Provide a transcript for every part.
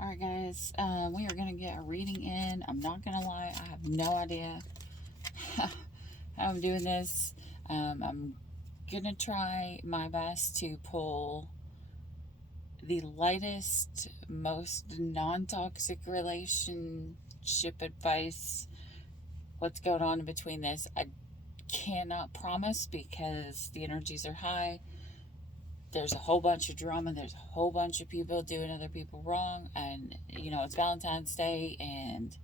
Alright, guys, we are going to get a reading in. I'm not going to lie, I have no idea how I'm doing this. I'm going to try my best to pull the lightest, most non-toxic relationship advice. What's going on in between this, I cannot promise because the energies are high. There's a whole bunch of drama. There's a whole bunch of people doing other people wrong. And, it's Valentine's Day. And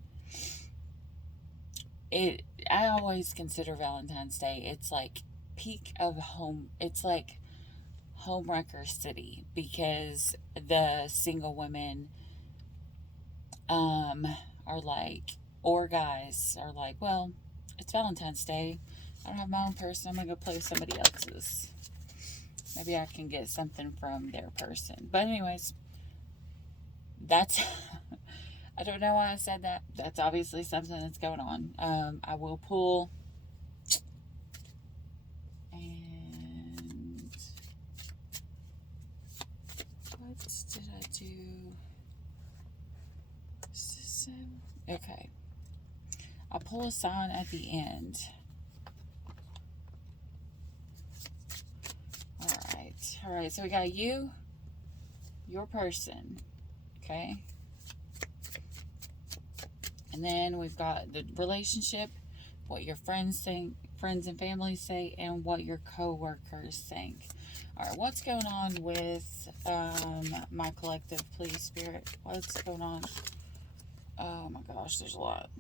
I always consider Valentine's Day, it's like peak of home. It's like homewrecker city because the single women are like, or guys are like, well, it's Valentine's Day. I don't have my own person. I'm going to go play with somebody else's. Maybe I can get something from their person. But anyways, that's, I don't know why I said that. That's obviously something that's going on. I will pull, and what did I do? Okay. I'll pull a sign at the end. All right, so we got you, your person, okay? And then we've got the relationship, what your friends think, friends and family say, and what your co-workers think. All right, what's going on with my collective, please, Spirit? What's going on? Oh my gosh, there's a lot.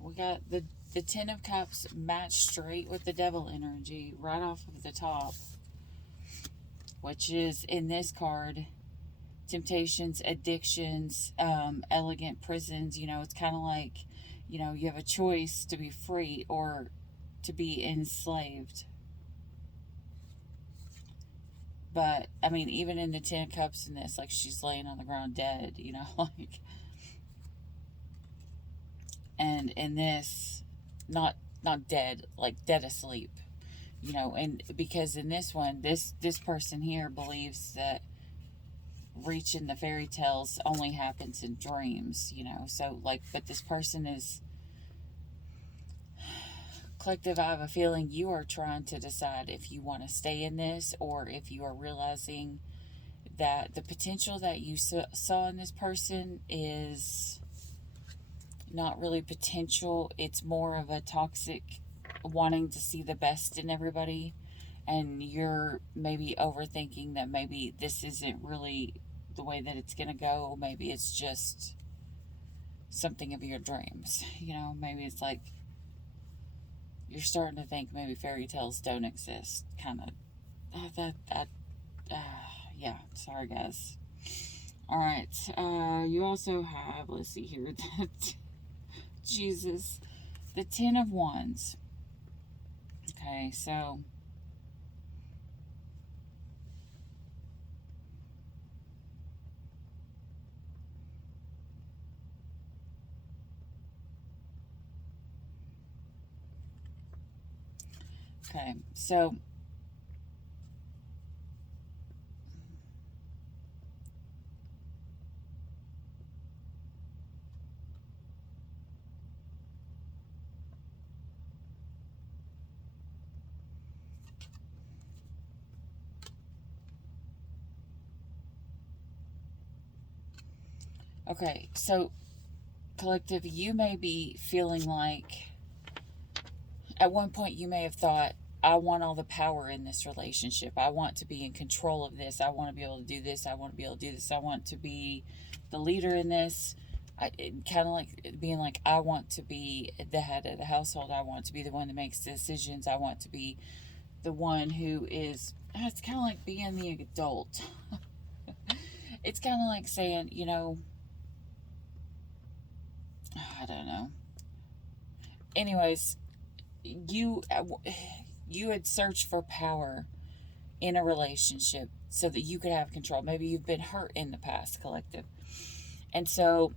We got the Ten of Cups matched straight with the Devil energy right off of the top, which is in this card, temptations, addictions, elegant prisons. It's kind of like, you have a choice to be free or to be enslaved. But, I mean, even in the Ten of Cups in this, like, she's laying on the ground dead, like... And in this, not dead, like dead asleep, and because in this one, this person here believes that reaching the fairy tales only happens in dreams, so like, but this person is collective. I have a feeling you are trying to decide if you want to stay in this, or if you are realizing that the potential that you saw in this person is not really potential. It's more of a toxic wanting to see the best in everybody, and you're maybe overthinking that maybe this isn't really the way that it's going to go. Maybe it's just something of your dreams. Maybe it's like you're starting to think maybe fairy tales don't exist. Kind of yeah, sorry guys. All right, you also have, let's see here, Jesus, the Ten of Wands. Okay, so okay, so okay, so collective, you may be feeling like at one point you may have thought, I want all the power in this relationship. I want to be in control of this. I want to be able to do this. I want to be able to do this. I want to be the leader in this. Kind of like being like, I want to be the head of the household. I want to be the one that makes the decisions. I want to be the one who is, it's kind of like being the adult. It's kind of like saying, I don't know. Anyways, you had searched for power in a relationship so that you could have control. Maybe you've been hurt in the past, collective. And so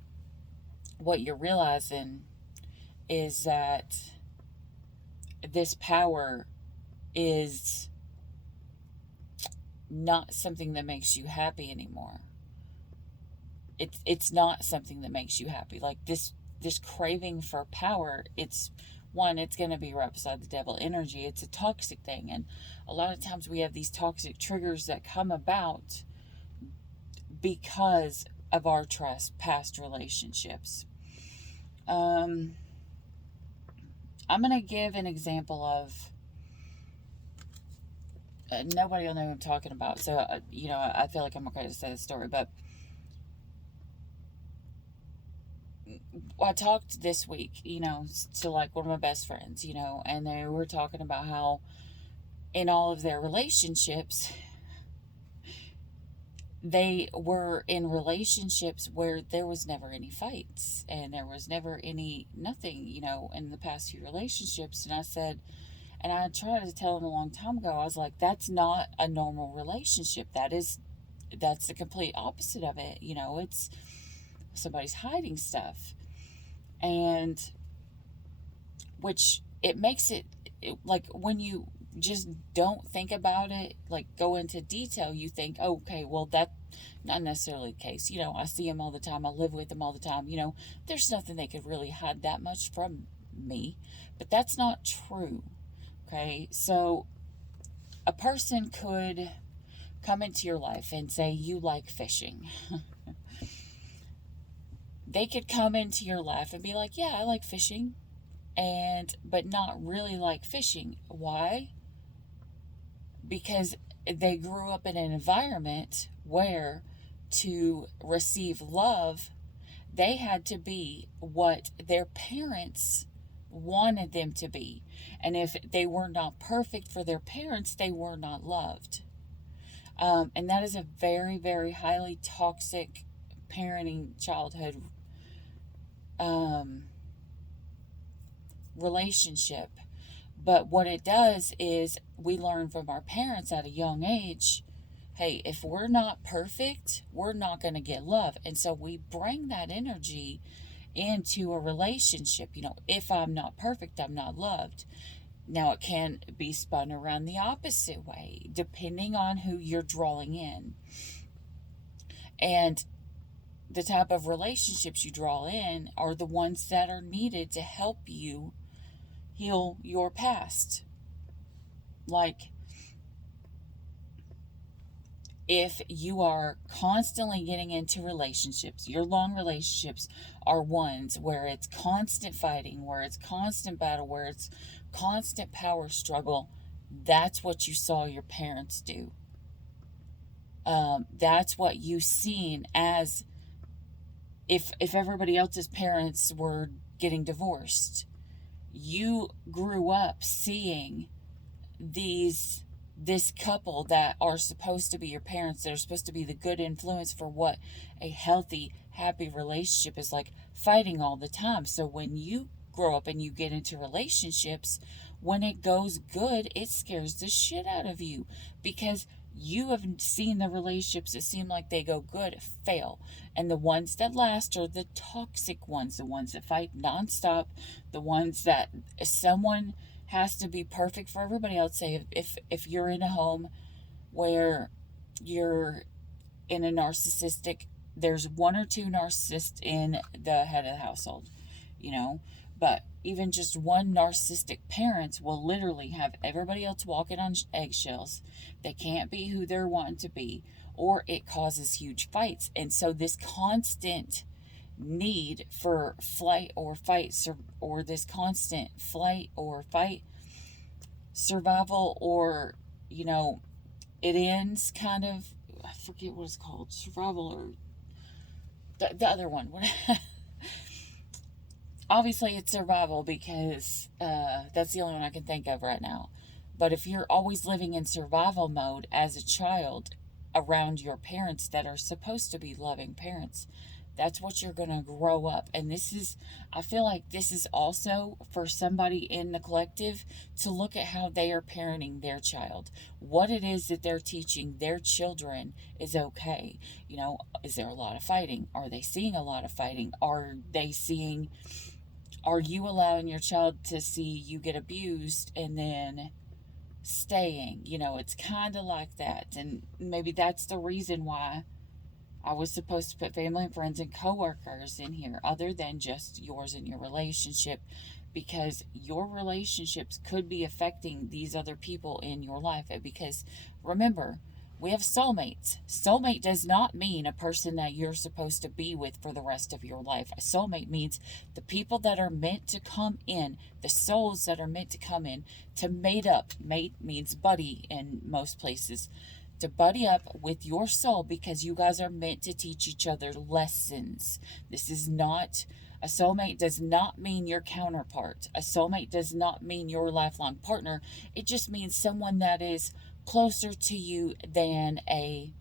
what you're realizing is that this power is not something that makes you happy anymore. It's not something that makes you happy. Like this craving for power, it's going to be right beside the devil energy. It's a toxic thing, and a lot of times we have these toxic triggers that come about because of our past relationships. I'm going to give an example of nobody will know who I'm talking about, so I feel like I'm okay to say the story. But I talked this week, to like one of my best friends, and they were talking about how in all of their relationships, they were in relationships where there was never any fights and there was never any nothing, in the past few relationships. And I said, and I tried to tell him a long time ago, I was like, that's not a normal relationship. That's the complete opposite of it. It's somebody's hiding stuff. And which it makes it like when you just don't think about it, like go into detail, you think, oh, okay, well, that's not necessarily the case. I see them all the time. I live with them all the time. There's nothing they could really hide that much from me. But that's not true. Okay. So a person could come into your life and say, you like fishing. They could come into your life and be like, yeah, I like fishing. But not really like fishing. Why? Because they grew up in an environment where to receive love, they had to be what their parents wanted them to be. And if they were not perfect for their parents, they were not loved. And that is a very, very highly toxic parenting childhood relationship. But what it does is we learn from our parents at a young age, hey, if we're not perfect, we're not going to get love. And so we bring that energy into a relationship. If I'm not perfect, I'm not loved. Now, it can be spun around the opposite way, depending on who you're drawing in. And the type of relationships you draw in are the ones that are needed to help you heal your past. Like, if you are constantly getting into relationships, your long relationships are ones where it's constant fighting, where it's constant battle, where it's constant power struggle. That's what you saw your parents do. That's what you've seen as if everybody else's parents were getting divorced. You grew up seeing this couple that are supposed to be your parents, that are supposed to be the good influence for what a healthy, happy relationship is like, fighting all the time. So when you grow up and you get into relationships, when it goes good, it scares the shit out of you because you have seen the relationships that seem like they go good fail. And the ones that last are the toxic ones, the ones that fight nonstop, the ones that someone has to be perfect for everybody else. Say if you're in a home where you're in a narcissistic, there's one or two narcissists in the head of the household, but even just one narcissistic parent will literally have everybody else walking on eggshells. They can't be who they're wanting to be, or it causes huge fights. And so this constant need for flight or fight, or this constant flight or fight, survival, or it ends kind of, I forget what it's called, survival, or the other one. Obviously it's survival because that's the only one I can think of right now. But if you're always living in survival mode as a child around your parents that are supposed to be loving parents, that's what you're going to grow up. And I feel like this is also for somebody in the collective to look at how they are parenting their child. What it is that they're teaching their children is okay. Is there a lot of fighting? Are they seeing a lot of fighting? Are they seeing Are you allowing your child to see you get abused and then staying? It's kind of like that. And maybe that's the reason why I was supposed to put family and friends and coworkers in here, other than just yours and your relationship, because your relationships could be affecting these other people in your life. Because remember, we have soulmates. Soulmate does not mean a person that you're supposed to be with for the rest of your life. A soulmate means the people that are meant to come in, the souls that are meant to come in to mate up. Mate means buddy in most places. To buddy up with your soul, because you guys are meant to teach each other lessons. This is not, a soulmate does not mean your counterpart. A soulmate does not mean your lifelong partner. It just means someone that is closer to you than a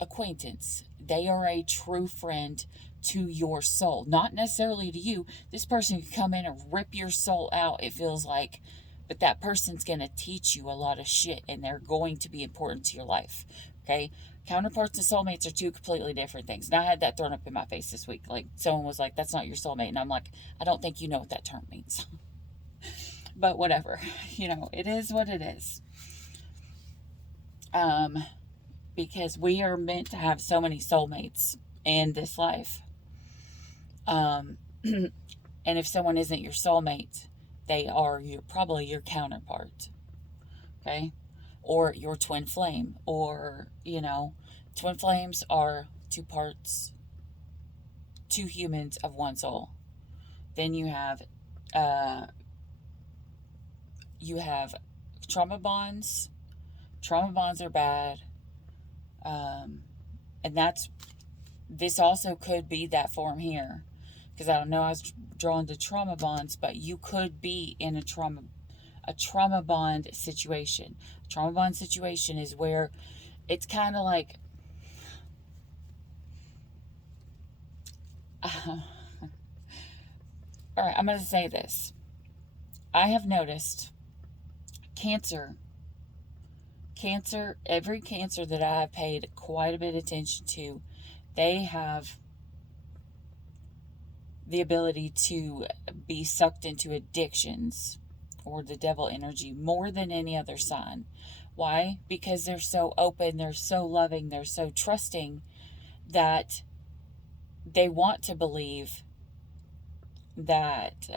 acquaintance. They are a true friend to your soul, not necessarily to you. This person can come in and rip your soul out, it feels like, but that person's going to teach you a lot of shit, and they're going to be important to your life. Okay? Counterparts and soulmates are two completely different things. And I had that thrown up in my face this week. Like, someone was like, that's not your soulmate. And I'm like, I don't think you know what that term means. But whatever. It is what it is. Because we are meant to have so many soulmates in this life. And if someone isn't your soulmate, they are probably your counterpart, okay? Or your twin flame, or, twin flames are two parts, two humans of one soul. Then you have trauma bonds. Trauma bonds are bad, and this also could be that form here. Because I don't know, I was drawn to trauma bonds, but you could be in a trauma bond situation. A trauma bond situation is where it's kind of like, all right, I'm going to say this. I have noticed cancer, every cancer that I have paid quite a bit of attention to, they have the ability to be sucked into addictions or the devil energy more than any other sign. Why? Because they're so open, they're so loving, they're so trusting that they want to believe that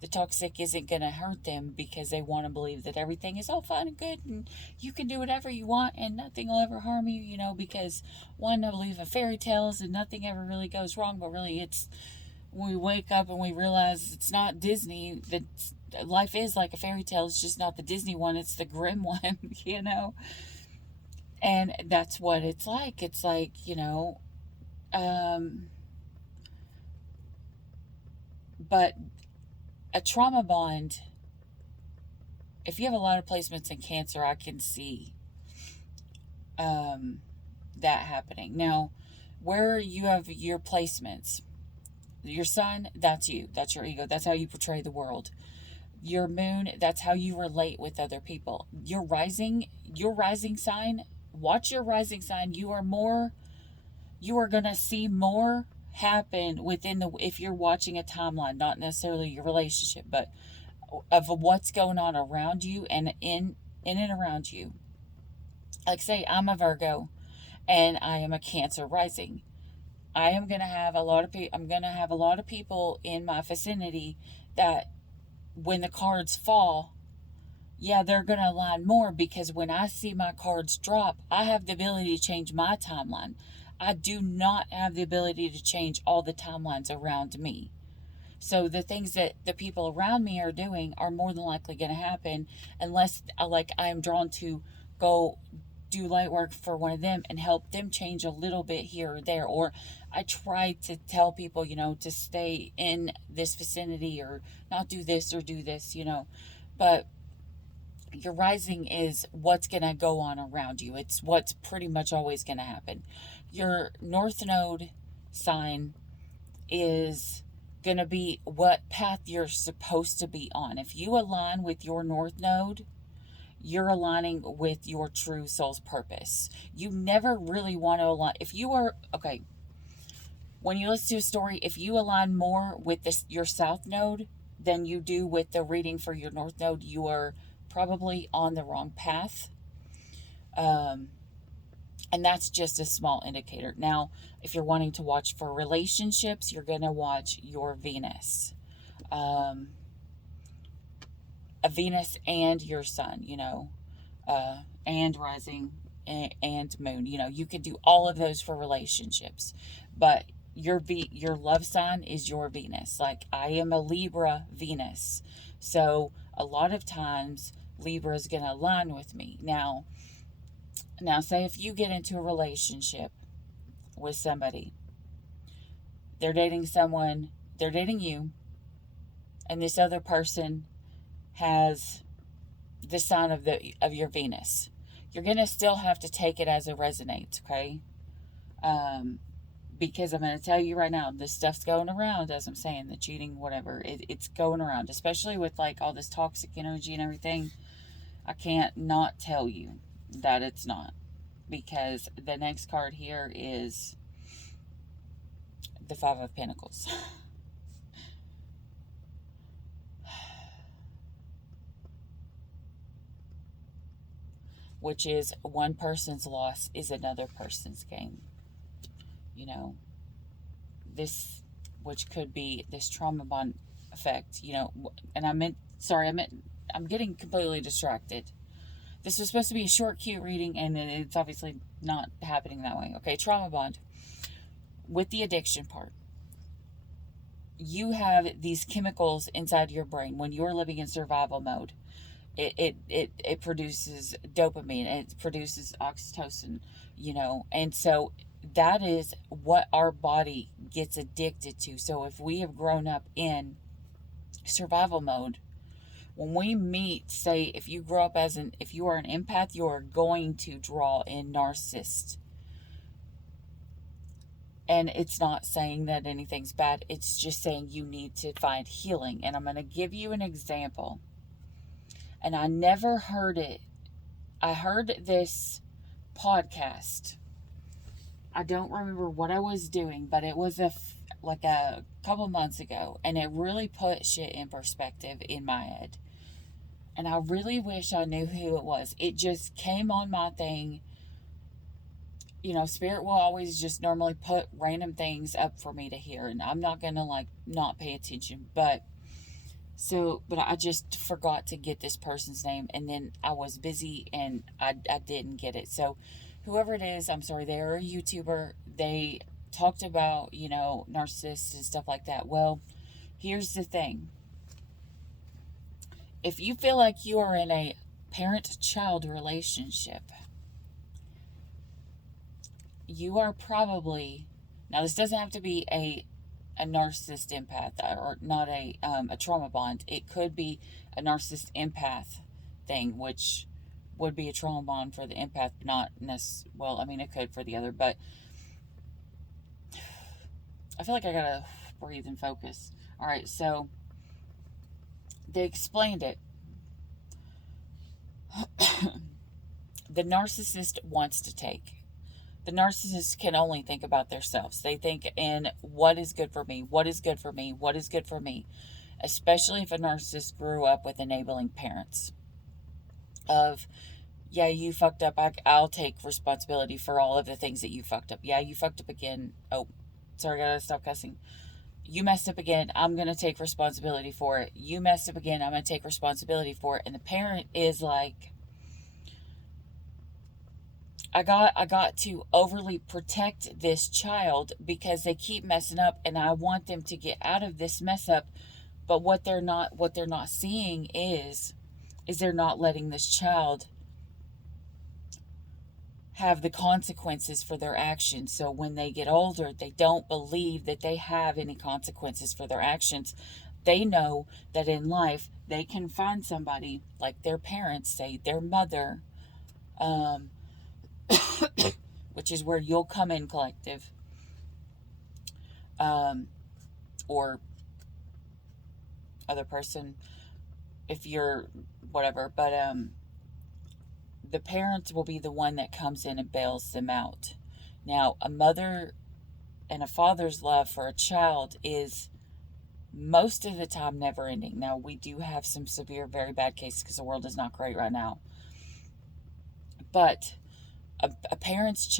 the toxic isn't going to hurt them, because they want to believe that everything is all fun and good and you can do whatever you want and nothing will ever harm you, because one, I believe in fairy tales and nothing ever really goes wrong, but really it's when we wake up and we realize it's not Disney, that life is like a fairy tale. It's just not the Disney one, it's the grim one, and that's what it's like. It's like, but a trauma bond, if you have a lot of placements in Cancer, I can see that happening. Now, where you have your placements, your sun, that's you. That's your ego. That's how you portray the world. Your moon, that's how you relate with other people. Your rising sign, watch your rising sign. You are going to see more happen if you're watching a timeline, not necessarily your relationship, but of what's going on around you and in and around you. Like, say I'm a Virgo and I am a Cancer rising. I'm going to have a lot of people in my vicinity that when the cards fall, yeah, they're going to align more, because when I see my cards drop, I have the ability to change my timeline. I do not have the ability to change all the timelines around me. So the things that the people around me are doing are more than likely going to happen, unless I am drawn to go do light work for one of them and help them change a little bit here or there. Or I try to tell people, to stay in this vicinity or not do this or do this, But your rising is what's going to go on around you. It's what's pretty much always going to happen. Your North Node sign is going to be what path you're supposed to be on. If you align with your North Node, you're aligning with your true soul's purpose. You never really want to align. If you are, okay, when you listen to a story, if you align more with this your south node than you do with the reading for your north node, you are probably on the wrong path. Um, and that's just a small indicator. Now, if you're wanting to watch for relationships, you're going to watch your Venus. Um, a Venus and your sun, and rising and moon. You can do all of those for relationships, but your love sign is your Venus. Like I am a Libra Venus, so a lot of times Libra is going to align with me. Now, say if you get into a relationship with somebody, they're dating you, and this other person has the sign of your Venus. You're gonna still have to take it as it resonates, okay? Um, because I'm gonna tell you right now, this stuff's going around. As I'm saying, the cheating, whatever, it's going around, especially with like all this toxic energy and everything. I can't not tell you that it's not, because the next card here is the Five of Pentacles. Which is one person's loss is another person's gain. You know, this, which could be this trauma bond effect, and I'm getting completely distracted. This was supposed to be a short, cute reading, and it's obviously not happening that way. Okay, trauma bond. With the addiction part, you have these chemicals inside your brain when you're living in survival mode. It produces dopamine, it produces oxytocin, and so that is what our body gets addicted to. So if we have grown up in survival mode, when we meet, say, if you grow up if you are an empath, you are going to draw in narcissists. And it's not saying that anything's bad, it's just saying you need to find healing. And I'm going to give you an example. And I never heard it. I heard this podcast. I don't remember what I was doing, but it was like a couple months ago, and it really put shit in perspective in my head. And I really wish I knew who it was. It just came on my thing. Spirit will always just normally put random things up for me to hear, and I'm not going to not pay attention, but I just forgot to get this person's name, and then I was busy and I didn't get it. So whoever it is, I'm sorry, they're a YouTuber. They talked about, narcissists and stuff like that. Well, here's the thing. If you feel like you are in a parent-child relationship, you are probably, now this doesn't have to be a narcissist empath, or not a trauma bond. It could be a narcissist empath thing, which would be a trauma bond for the empath, but not necessarily. Well, I mean, it could for the other, but I feel like I gotta breathe and focus. All right, so they explained it. The narcissist wants to take. The narcissist can only think about themselves. They think in what is good for me, what is good for me, what is good for me. Especially if a narcissist grew up with enabling parents. Of, yeah, you fucked up. I'll take responsibility for all of the things that you fucked up. Yeah, you fucked up again. Oh, sorry, I gotta stop cussing. You messed up again. I'm gonna take responsibility for it. You messed up again. I'm gonna take responsibility for it. And the parent is like, I got to overly protect this child because they keep messing up, and I want them to get out of this mess up. But what they're not seeing is they're not letting this child have the consequences for their actions. So when they get older, they don't believe that they have any consequences for their actions. They know that in life they can find somebody like their parents, say their mother, which is where you'll come in, collective, or other person, if you're whatever, but the parents will be the one that comes in and bails them out. Now, a mother and a father's love for a child is most of the time never ending. Now, we do have some severe, very bad cases because the world is not great right now. But a parent's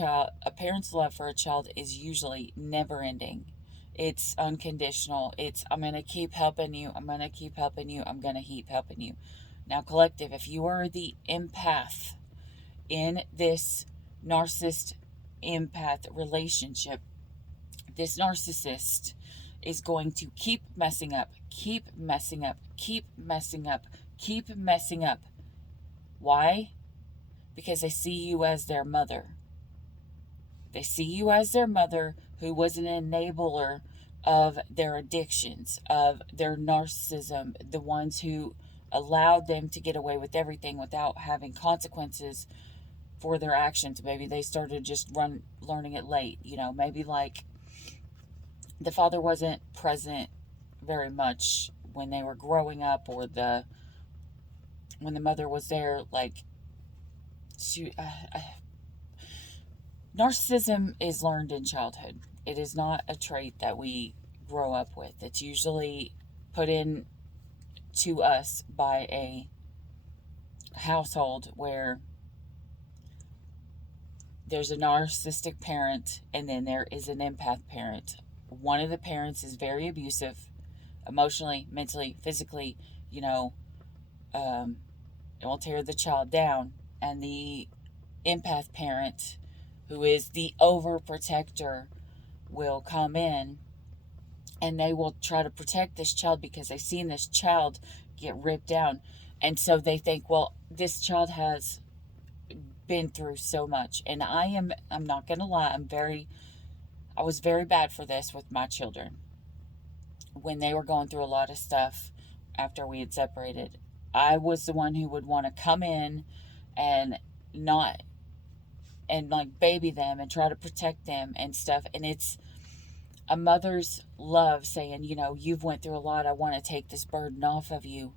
love for a child is usually never ending. It's unconditional. It's, I'm going to keep helping you. I'm going to keep helping you. I'm going to keep helping you. Now, collective, if you are the empath in this narcissist empath relationship, this narcissist is going to keep messing up, keep messing up, keep messing up, keep messing up. Why? Because they see you as their mother. They see you as their mother who was an enabler of their addictions, of their narcissism, the ones who allowed them to get away with everything without having consequences for their actions. Maybe they started just learning it late. Maybe like the father wasn't present very much when they were growing up, or when the mother was there. Like, narcissism is learned in childhood. It is not a trait that we grow up with. It's usually put in to us by a household where there's a narcissistic parent and then there is an empath parent. One of the parents is very abusive, emotionally, mentally, physically, it will tear the child down. And the empath parent, who is the overprotector, will come in and they will try to protect this child because they've seen this child get ripped down. And so they think, well, this child has been through so much. And I'm not going to lie, I was very bad for this with my children. When they were going through a lot of stuff after we had separated, I was the one who would want to come in and like baby them and try to protect them and stuff. And it's a mother's love saying, you've went through a lot. I want to take this burden off of you.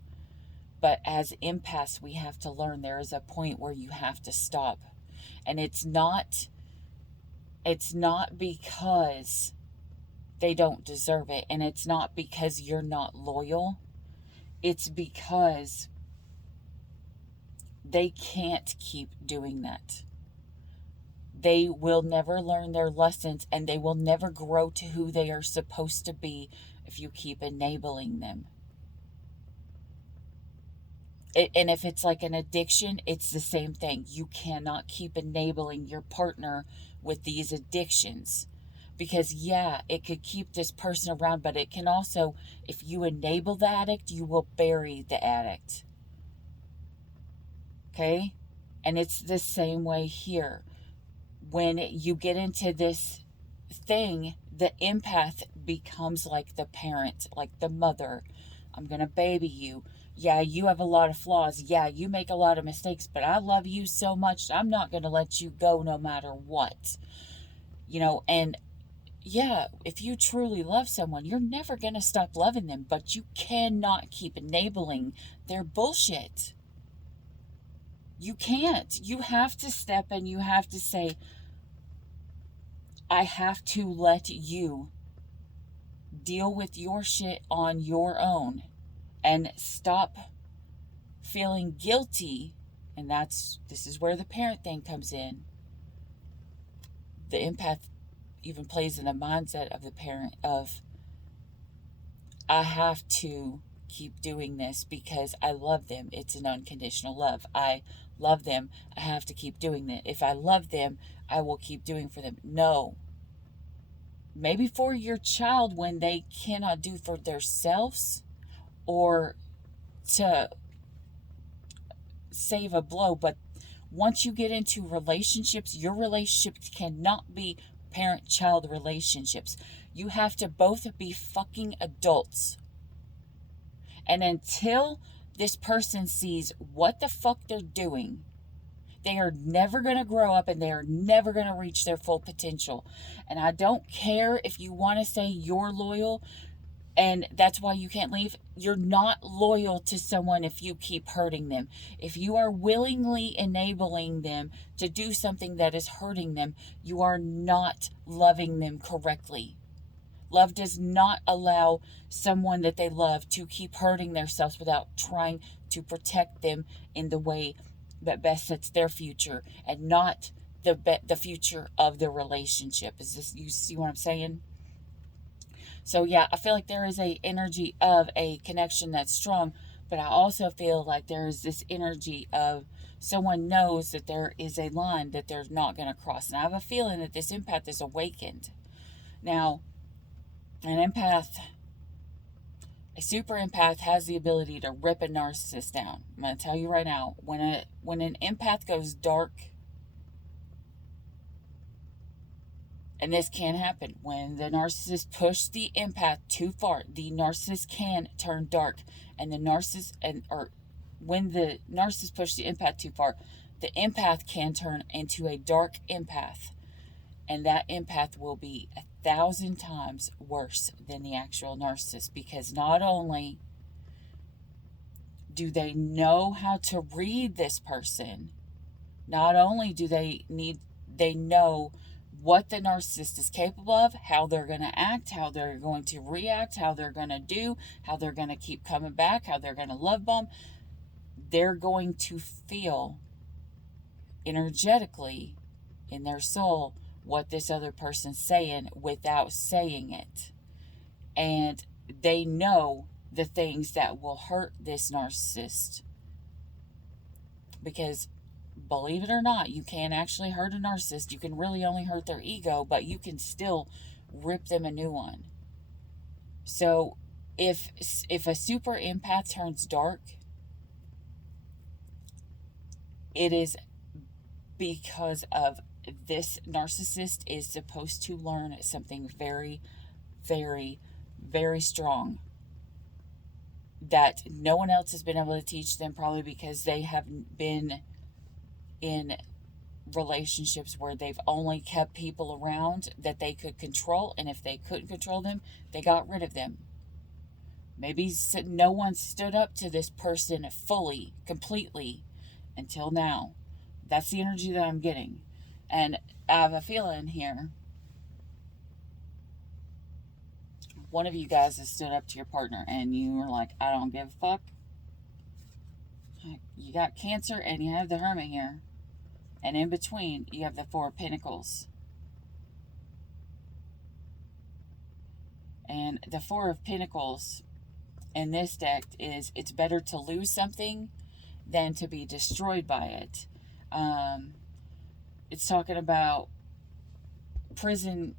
But as empaths, we have to learn there is a point where you have to stop. And it's not because they don't deserve it. And it's not because you're not loyal. It's because they can't keep doing that. They will never learn their lessons, and they will never grow to who they are supposed to be if you keep enabling them. And if it's like an addiction, it's the same thing. You cannot keep enabling your partner with these addictions. Because, it could keep this person around, but it can also, if you enable the addict, you will bury the addict. Okay? And it's the same way here. When you get into this thing, the empath becomes like the parent, like the mother. I'm going to baby you. Yeah, you have a lot of flaws. Yeah, you make a lot of mistakes, but I love you so much, I'm not going to let you go no matter what. And if you truly love someone, you're never going to stop loving them, but you cannot keep enabling their bullshit. You can't. You have to step in. You have to say, I have to let you deal with your shit on your own and stop feeling guilty. And this is where the parent thing comes in. The empath even plays in the mindset of the parent of, I have to keep doing this because I love them. It's an unconditional love. I love them. I have to keep doing it. If I love them, I will keep doing for them. No. Maybe for your child when they cannot do for themselves or to save a blow. But once you get into relationships, your relationships cannot be parent-child relationships. You have to both be fucking adults. And until this person sees what the fuck they're doing, they are never going to grow up and they are never going to reach their full potential. And I don't care if you want to say you're loyal. And that's why you can't leave. You're not loyal to someone if you keep hurting them. If you are willingly enabling them to do something that is hurting them, you are not loving them correctly. Love does not allow someone that they love to keep hurting themselves without trying to protect them in the way that best fits their future and not the future of the relationship. Is this, you see what I'm saying? So yeah, I feel like there is a energy of a connection that's strong, but I also feel like there is this energy of someone knows that there is a line that they're not going to cross. And I have a feeling that this empath is awakened. Now, an empath, a super empath has the ability to rip a narcissist down. I'm going to tell you right now, when an empath goes dark, and this can happen when the narcissist pushes the empath too far, the narcissist can turn dark, and the narcissist and or when the narcissist pushes the empath too far, the empath can turn into a dark empath, and that empath will be 1,000 times worse than the actual narcissist, because not only do they know how to read this person, not only do they know what the narcissist is capable of, how they're going to act, how they're going to react, how they're going to do, how they're going to keep coming back, how they're going to love bomb. They're going to feel energetically in their soul what this other person's saying without saying it. And they know the things that will hurt this narcissist. Because believe it or not, you can't actually hurt a narcissist. You can really only hurt their ego, but you can still rip them a new one. So if a super empath turns dark, it is because of this narcissist is supposed to learn something very, very, very strong that no one else has been able to teach them, probably because they have been in relationships where they've only kept people around that they could control, and if they couldn't control them, they got rid of them. Maybe no one stood up to this person fully, completely, until now. That's the energy that I'm getting. And I have a feeling here, one of you guys has stood up to your partner and you were like, I don't give a fuck. You got Cancer and you have the Hermit here. And in between, you have the Four of Pentacles. And the Four of Pentacles in this deck is, it's better to lose something than to be destroyed by it. It's talking about prison.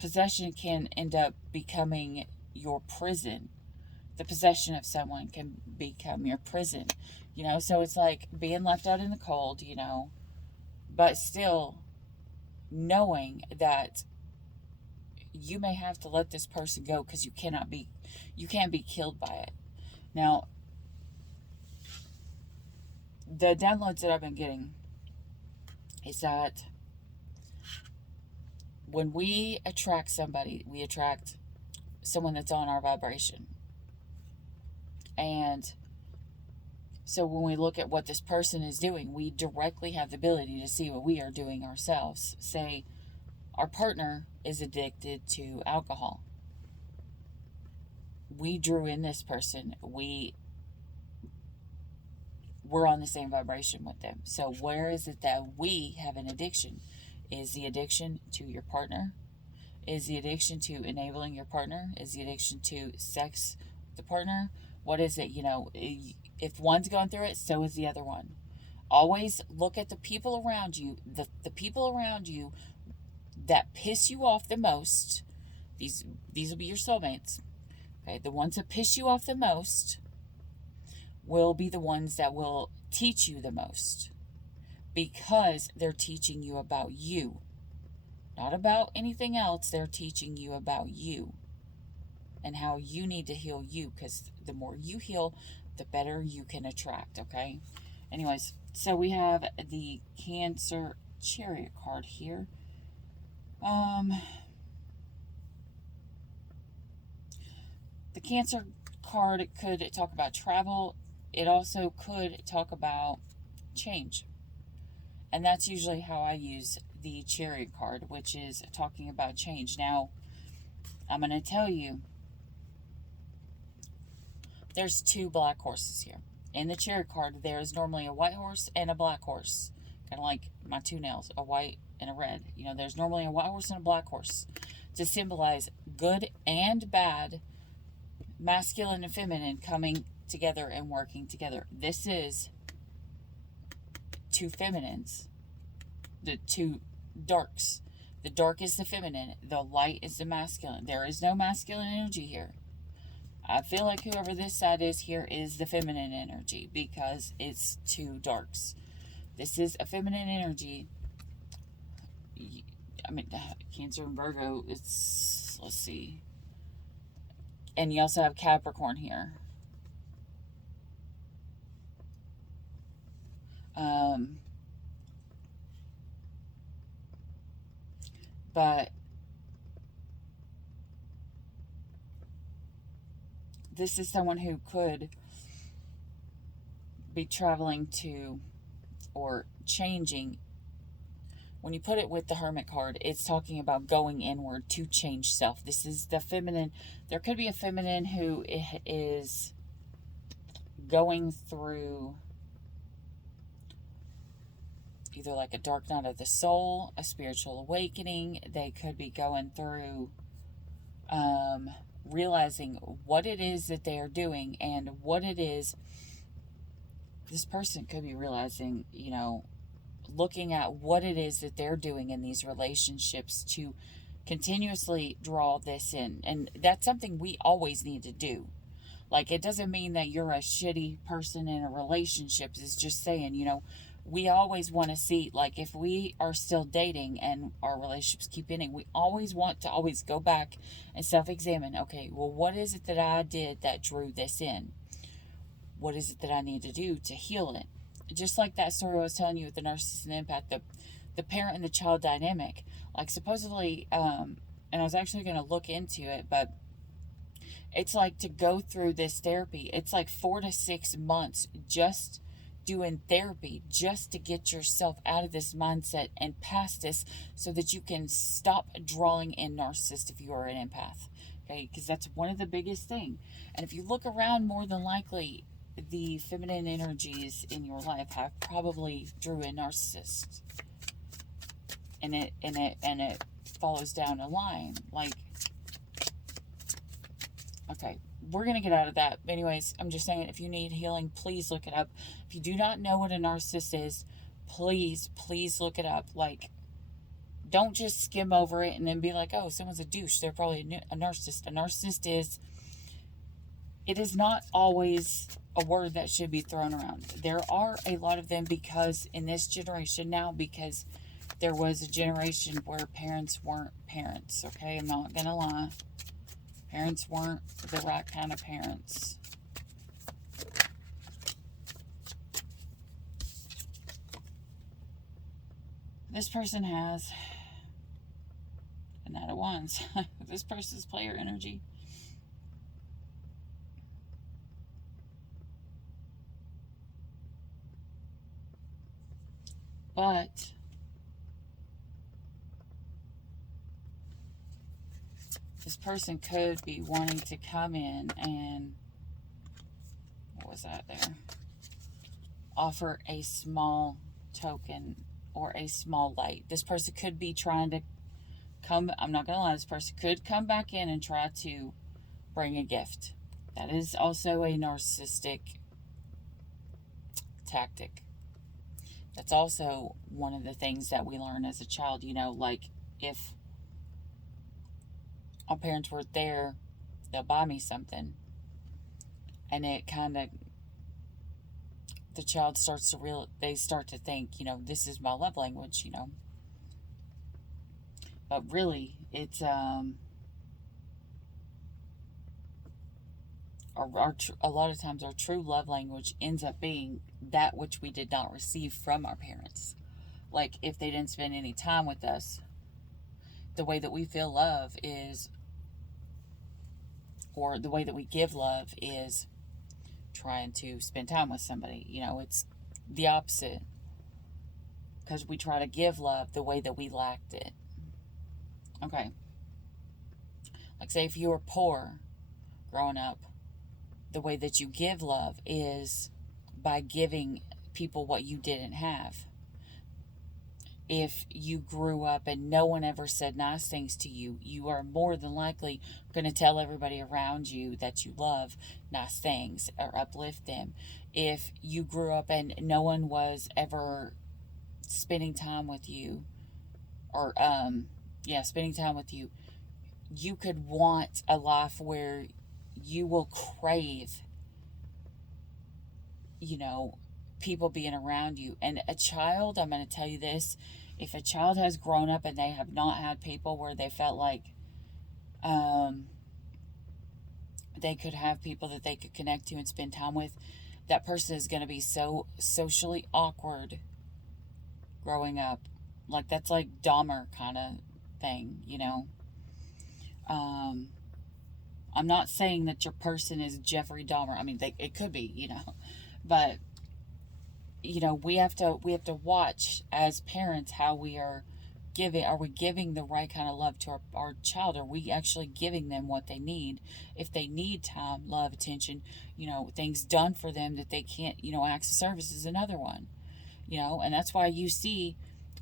Possession can end up becoming your prison. The possession of someone can become your prison. So it's like being left out in the cold, but still knowing that you may have to let this person go because you can't be killed by it. Now, the downloads that I've been getting is that when we attract somebody, we attract someone that's on our vibration. And so when we look at what this person is doing, we directly have the ability to see what we are doing ourselves. Say our partner is addicted to alcohol. We drew in this person. We're on the same vibration with them. So where is it that we have an addiction? Is the addiction to your partner? Is the addiction to enabling your partner? Is the addiction to sex with the partner? What is it? If one's going through it, so is the other one. Always look at the people around you, the people around you that piss you off the most. These will be your soulmates. Okay, the ones that piss you off the most will be the ones that will teach you the most, because they're teaching you about you, not about anything else. They're teaching you about you and how you need to heal you, because the more you heal, the better you can attract. Okay, anyways, so we have the Cancer Chariot card here. Cancer card could talk about travel. It also could talk about change. And that's usually how I use the Chariot card, which is talking about change. Now, I'm going to tell you, there's 2 black horses here. In the Chariot card, there is normally a white horse and a black horse. Kind of like my 2 nails, a white and a red. You know, there's normally a white horse and a black horse to symbolize good and bad, masculine and feminine coming together and working together. This is 2 feminines, the 2 darks. The dark is the feminine, the light is the masculine. There is no masculine energy here. I feel like whoever this side is here is the feminine energy because it's 2 darks. This is a feminine energy. I mean, Cancer and Virgo, it's, let's see. And you also have Capricorn here. But this is someone who could be traveling to or changing. When you put it with the Hermit card, it's talking about going inward to change self. This is the feminine. There could be a feminine who is going through either like a dark night of the soul, a spiritual awakening. They could be going through realizing what it is that they are doing and what it is. This person could be realizing, you know, looking at what it is that they're doing in these relationships to continuously draw this in. And that's something we always need to do. Like, it doesn't mean that you're a shitty person in a relationship. It's just saying, you know, we always want to see, like, if we are still dating and our relationships keep ending, we always want to always go back and self-examine. Okay, well, what is it that I did that drew this in? What is it that I need to do to heal it? Just like that story I was telling you with the narcissist and empath, the parent and the child dynamic. Like, supposedly, and I was actually going to look into it, but it's like to go through this therapy, it's like 4 to 6 months just doing therapy just to get yourself out of this mindset and past this so that you can stop drawing in narcissists if you are an empath. Okay, because that's one of the biggest thing. And if you look around, more than likely the feminine energies in your life have probably drew in narcissists, and it follows down a line. Like, okay, we're gonna get out of that. Anyways, I'm just saying, if you need healing, please look it up. If you do not know what a narcissist is, please look it up. Like, don't just skim over it and then be like, oh, someone's a douche, they're probably a narcissist. A narcissist is, it is not always a word that should be thrown around. There are a lot of them, because in this generation now, because there was a generation where parents weren't parents, okay? I'm not gonna lie. Parents weren't the right kind of parents. This person has a Knight of Wands. This person's player energy. But this person could be wanting to come in and, what was that there? Offer a small token or a small light. This person could be trying to come, I'm not going to lie, this person could come back in and try to bring a gift. That is also a narcissistic tactic. That's also one of the things that we learn as a child, you know, like, if our parents weren't there, they'll buy me something. And it kind of, the child starts to they start to think, you know, this is my love language, you know. But really, it's, a lot of times our true love language ends up being that which we did not receive from our parents. Like, if they didn't spend any time with us, the way that we feel love is or the way that we give love is trying to spend time with somebody. It's the opposite, because we try to give love the way that we lacked it. Okay. Like, say, if you were poor growing up, the way that you give love is by giving people what you didn't have. If you grew up and no one ever said nice things to you, you are more than likely going to tell everybody around you that you love nice things or uplift them. If you grew up and no one was ever spending time with you, or spending time with you, you could want a life where you will crave, people being around you. And a child, I'm going to tell you this, if a child has grown up and they have not had people where they felt like they could have people that they could connect to and spend time with, that person is going to be so socially awkward growing up. Like, that's like Dahmer kind of thing, I'm not saying that your person is Jeffrey Dahmer. I mean, it could be, but we have to watch as parents how we are giving. Are we giving the right kind of love to our child? Are we actually giving them what they need? If they need time, love, attention, things done for them that they can't, acts of service is another one, and that's why you see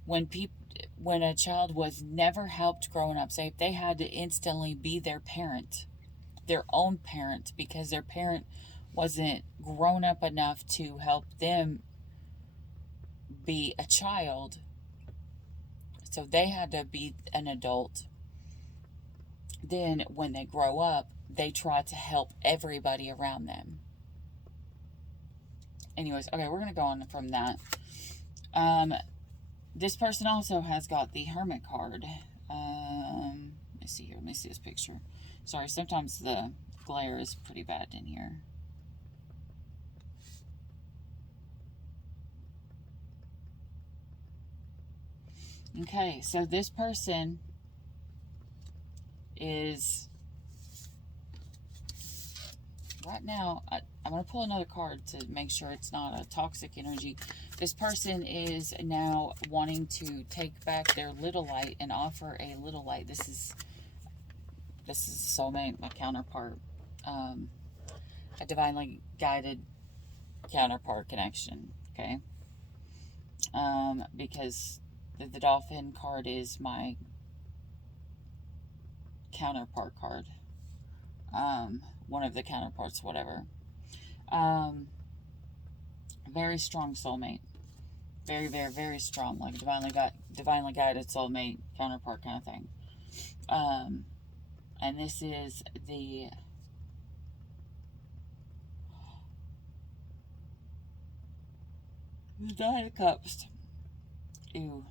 when a child was never helped growing up, say if they had to instantly be their parent, their own parent, because their parent wasn't grown up enough to help them be a child, so they had to be an adult. Then when they grow up, they try to help everybody around them. Anyways, okay, we're going to go on from that. This person also has got the Hermit card. Let me see here. Let me see this picture. Sorry, sometimes the glare is pretty bad in here. Okay, so this person is, right now, I'm going to pull another card to make sure it's not a toxic energy. This person is now wanting to take back their little light and offer a little light. This is a soulmate, my counterpart. A divinely guided counterpart connection, okay? Because the dolphin card is my counterpart card. One of the counterparts, whatever. Very strong soulmate. Very, very, very strong. Like divinely guided soulmate counterpart kind of thing. And this is the Nine of Cups. Ew.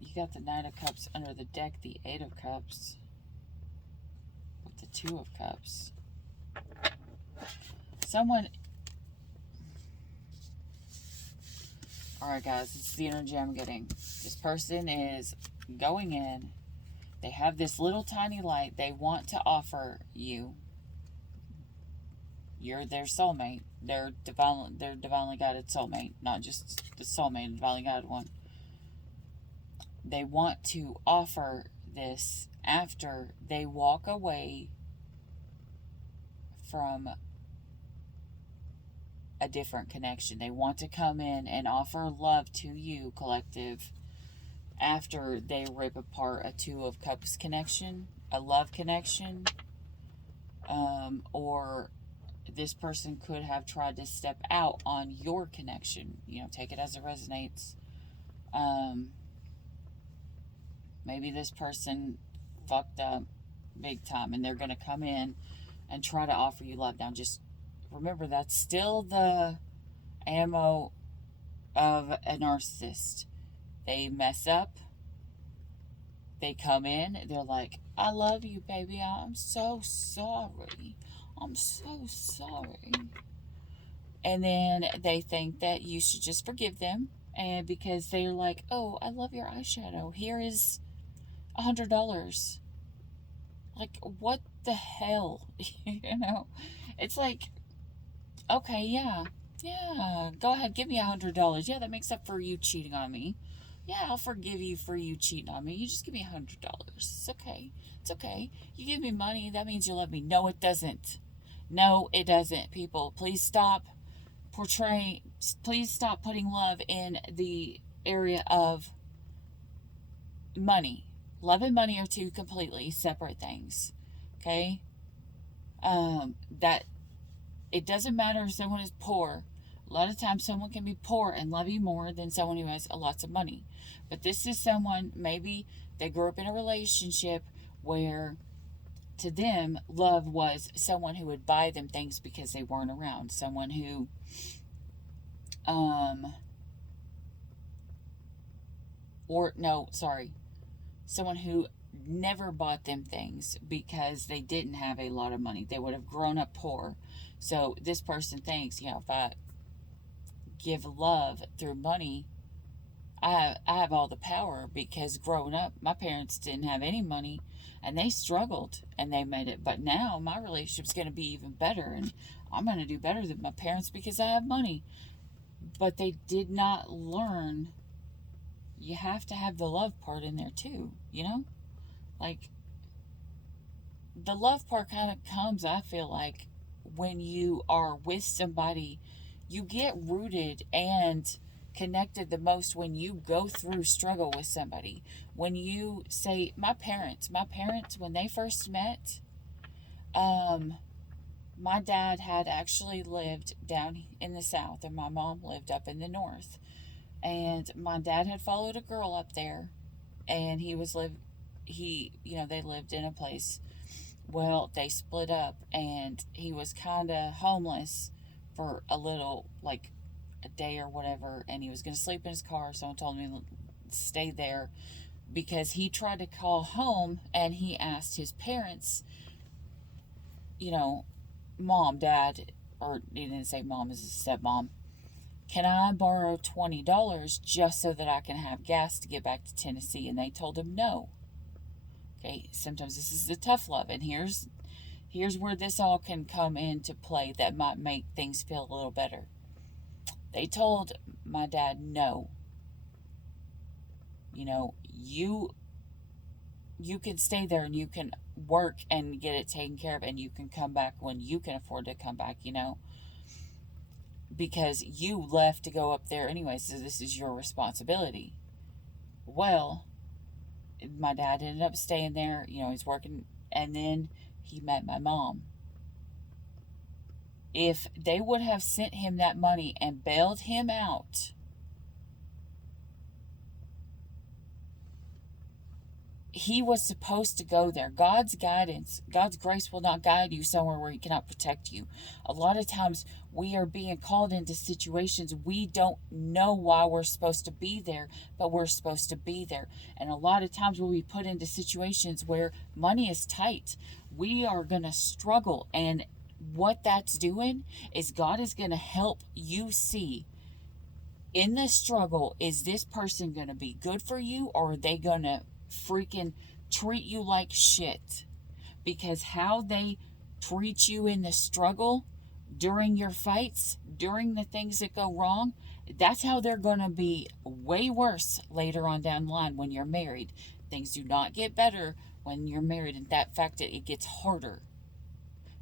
You got the Nine of Cups under the deck, the Eight of Cups, with the Two of Cups. Someone... Alright guys, this is the energy I'm getting. This person is going in. They have this little tiny light they want to offer you. You're their soulmate. Their divinely guided soulmate. Not just the soulmate, a divinely guided one. They want to offer this after they walk away from a different connection. They want to come in and offer love to you, collective, after they rip apart a Two of Cups connection, a love connection, or this person could have tried to step out on your connection. Take it as it resonates. Maybe this person fucked up big time and they're going to come in and try to offer you love. Now, just remember, that's still the ammo of a narcissist. They mess up. They come in. They're like, I love you, baby. I'm so sorry. I'm so sorry. And then they think that you should just forgive them And because they're like, oh, I love your eyeshadow. Here is $100. Like, what the hell? You know? It's like, okay, yeah. Yeah, go ahead, give me $100. Yeah, that makes up for you cheating on me. Yeah, I'll forgive you for you cheating on me. You just give me $100. It's okay. It's okay. You give me money, that means you love me. No, it doesn't. No, it doesn't. People, please stop portraying, please stop putting love in the area of money. Love and money are two completely separate things. Okay? That it doesn't matter if someone is poor. A lot of times someone can be poor and love you more than someone who has lots of money. But this is someone, maybe they grew up in a relationship where to them love was someone who would buy them things because they weren't around. Someone who or no, sorry. Someone who never bought them things because they didn't have a lot of money. They would have grown up poor. So this person thinks, if I give love through money, I have all the power because growing up, my parents didn't have any money and they struggled and they made it. But now my relationship's going to be even better and I'm going to do better than my parents because I have money. But they did not learn you have to have the love part in there too, Like, the love part kind of comes, I feel like, when you are with somebody, you get rooted and connected the most when you go through struggle with somebody. When you say, my parents, when they first met, my dad had actually lived down in the south and my mom lived up in the north. And my dad had followed a girl up there and they lived in a place. Well, they split up and he was kind of homeless for a little, like a day or whatever, and he was going to sleep in his car. Someone told me to stay there because he tried to call home and he asked his parents, mom, dad, or he didn't say mom, as a stepmom, can I borrow $20 just so that I can have gas to get back to Tennessee? And they told him no. Okay, sometimes this is the tough love, and here's where this all can come into play that might make things feel a little better. They told my dad no. You can stay there and you can work and get it taken care of and you can come back when you can afford to come back, because you left to go up there anyway, so this is your responsibility. Well, my dad ended up staying there, he's working, and then he met my mom. If they would have sent him that money and bailed him out, he was supposed to go there. God's guidance, God's grace will not guide you somewhere where he cannot protect you. A lot of times we are being called into situations we don't know why we're supposed to be there, but we're supposed to be there. And a lot of times we'll be put into situations where money is tight. We are going to struggle. And what that's doing is God is going to help you see in this struggle, is this person going to be good for you or are they going to freaking treat you like shit? Because how they treat you in the struggle, during your fights, during the things that go wrong, that's how they're going to be way worse later on down the line when you're married. Things do not get better when you're married, and that fact that it gets harder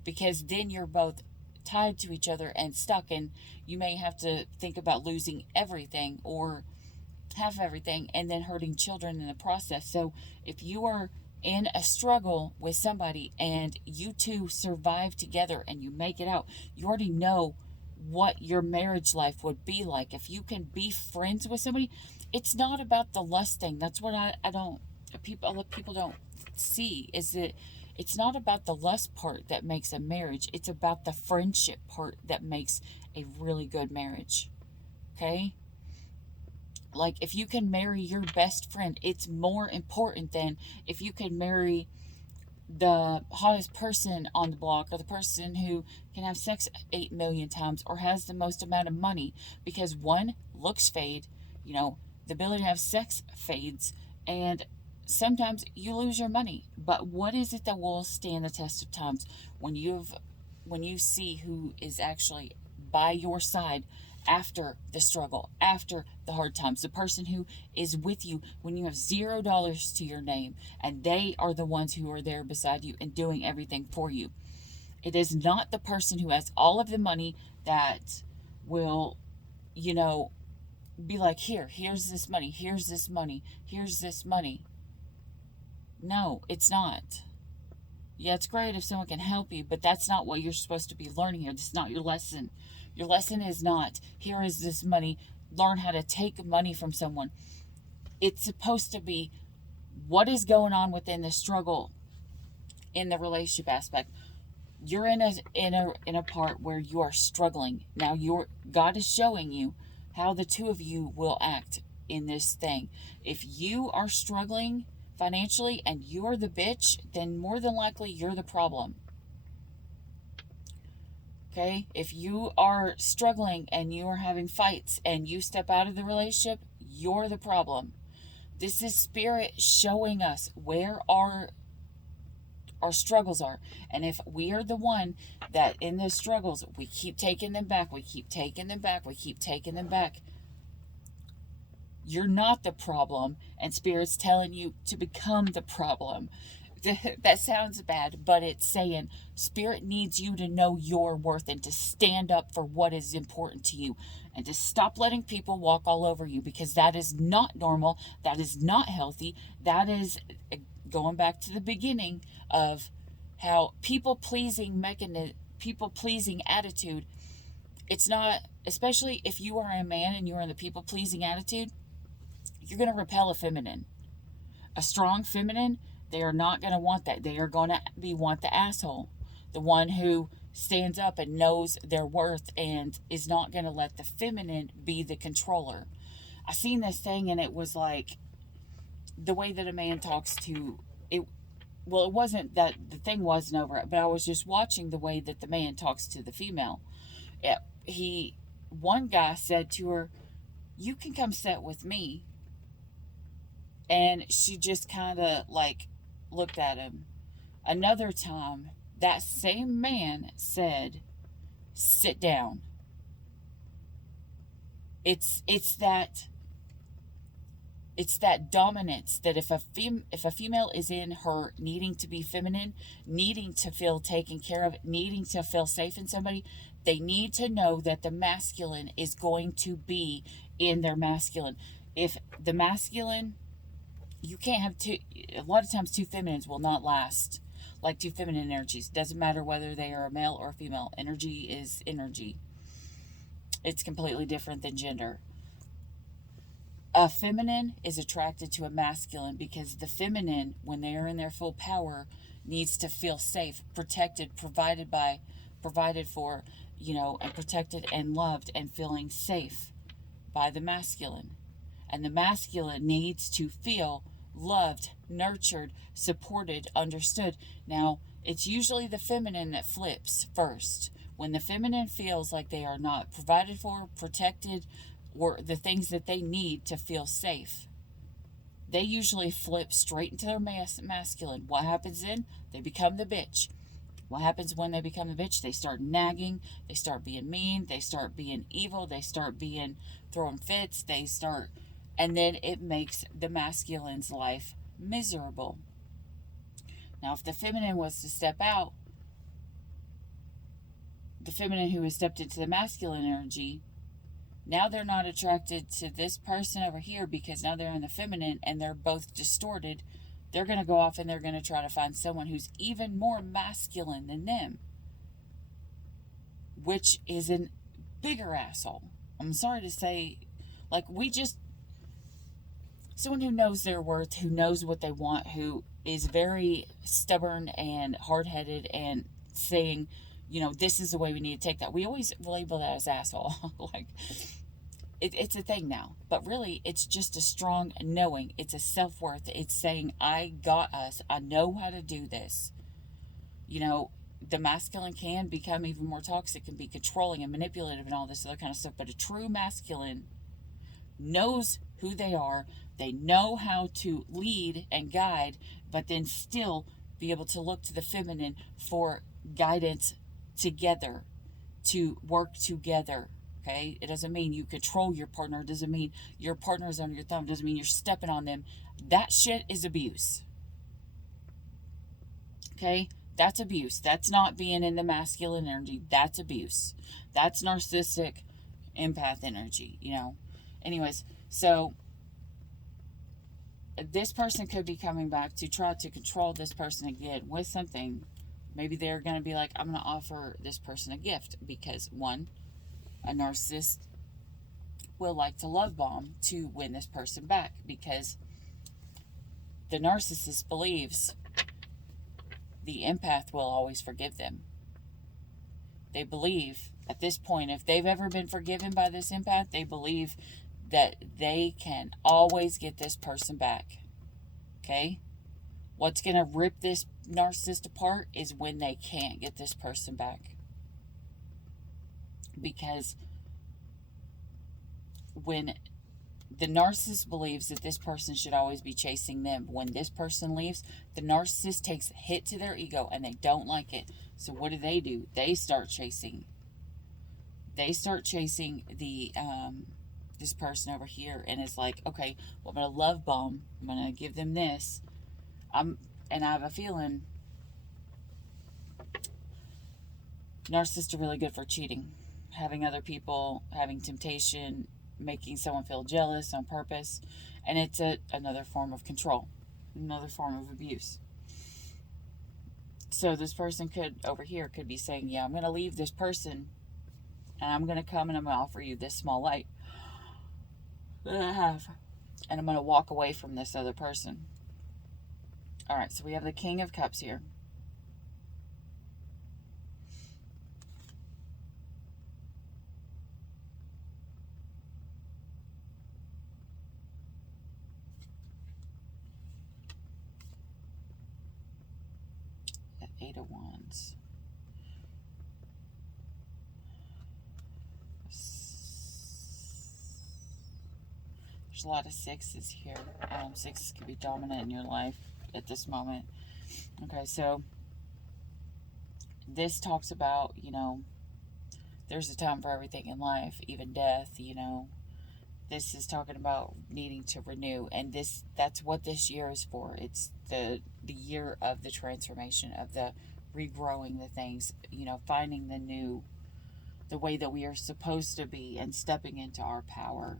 because then you're both tied to each other and stuck, and you may have to think about losing everything or half everything and then hurting children in the process. So if you are in a struggle with somebody and you two survive together and you make it out, you already know what your marriage life would be like. If you can be friends with somebody, it's not about the lust thing. That's what people don't see, is that it's not about the lust part that makes a marriage. It's about the friendship part that makes a really good marriage. Okay? Like, if you can marry your best friend, it's more important than if you can marry the hottest person on the block or the person who can have sex 8 million times or has the most amount of money, because one, looks fade. The ability to have sex fades, and sometimes you lose your money. But what is it that will stand the test of times when you see who is actually by your side after the struggle, after the hard times, the person who is with you when you have $0 to your name, and they are the ones who are there beside you and doing everything for you. It is not the person who has all of the money that will, be like, here's this money, here's this money, here's this money. No, it's not. Yeah, it's great if someone can help you, but that's not what you're supposed to be learning here. It's not your lesson. Your lesson is not, here is this money, learn how to take money from someone. It's supposed to be, what is going on within the struggle in the relationship aspect. You're in a part where you are struggling. Now God is showing you how the two of you will act in this thing. If you are struggling financially and you're the bitch, then more than likely you're the problem. Okay? If you are struggling and you are having fights and you step out of the relationship, you're the problem. This is Spirit showing us where our struggles are. And if we are the one that in the struggles, we keep taking them back, we keep taking them back, we keep taking them back, you're not the problem, and Spirit's telling you to become the problem. That sounds bad, but it's saying Spirit needs you to know your worth and to stand up for what is important to you and to stop letting people walk all over you, because that is not normal. That is not healthy. That is going back to the beginning of how people-pleasing attitude, it's not, especially if you are a man and you are in the people-pleasing attitude, you're going to repel a feminine. A strong feminine, they are not going to want that. They are going to want the asshole, the one who stands up and knows their worth and is not going to let the feminine be the controller. I seen this thing and it was like the way that a man talks to it. Well, it wasn't that the thing wasn't over it, but I was just watching the way that the man talks to the female. One guy said to her, "You can come sit with me." And she just kind of like looked at him. Another time, that same man said, "Sit down." It's that dominance that if a female is in her needing to be feminine, needing to feel taken care of, needing to feel safe in somebody, they need to know that the masculine is going to be in their masculine. If the masculine, you can't have two, a lot of times two feminines will not last like two feminine energies. Doesn't matter whether they are a male or a female. Energy is energy. It's completely different than gender. A feminine is attracted to a masculine because the feminine, when they are in their full power, needs to feel safe, protected, provided for, and protected and loved and feeling safe by the masculine. And the masculine needs to feel loved, nurtured, supported, understood. Now, it's usually the feminine that flips first. When the feminine feels like they are not provided for, protected, or the things that they need to feel safe, they usually flip straight into their masculine. What happens then? They become the bitch. What happens when they become the bitch? They start nagging, they start being mean, they start being evil, they start being throwing fits, and then it makes the masculine's life miserable. Now, if the feminine was to step out, the feminine who has stepped into the masculine energy, now they're not attracted to this person over here because now they're in the feminine and they're both distorted. They're going to go off and they're going to try to find someone who's even more masculine than them, which is a bigger asshole. I'm sorry to say, someone who knows their worth, who knows what they want, who is very stubborn and hard-headed and saying, this is the way we need to take that. We always label that as asshole. It's a thing now. But really, it's just a strong knowing. It's a self-worth. It's saying, I got us. I know how to do this. The masculine can become even more toxic and be controlling and manipulative and all this other kind of stuff. But a true masculine knows who they are. They know how to lead and guide, but then still be able to look to the feminine for guidance together, to work together. Okay? It doesn't mean you control your partner. It doesn't mean your partner is under your thumb. It doesn't mean you're stepping on them. That shit is abuse. Okay? That's abuse. That's not being in the masculine energy. That's abuse. That's narcissistic empath energy, you know. Anyways, so this person could be coming back to try to control this person again with something. Maybe they're going to be like, I'm going to offer this person a gift because, one, a narcissist will like to love bomb to win this person back because the narcissist believes the empath will always forgive them. They believe at this point, if they've ever been forgiven by this empath, they believe that they can always get this person back. Okay? What's going to rip this narcissist apart is when they can't get this person back. Because when the narcissist believes that this person should always be chasing them, when this person leaves, the narcissist takes a hit to their ego and they don't like it. So what do? They start chasing. They start chasing the this person over here, and it's like, okay, well, I'm gonna love bomb. I'm gonna give them this. And I have a feeling narcissists are really good for cheating, having other people, having temptation, making someone feel jealous on purpose, and it's another form of control, another form of abuse. So this person over here could be saying, yeah, I'm going to leave this person, and I'm going to come and I'm going to offer you this small light that I have, and I'm going to walk away from this other person. All right, so we have the King of Cups here. The Eight of Wands. There's a lot of sixes here. Sixes can be dominant in your life at this moment. Okay, so this talks about, you know, there's a time for everything in life, even death, you know. This is talking about needing to renew, and that's what this year is for. It's the year of the transformation, of the regrowing the things, you know, finding the new, the way that we are supposed to be, and stepping into our power.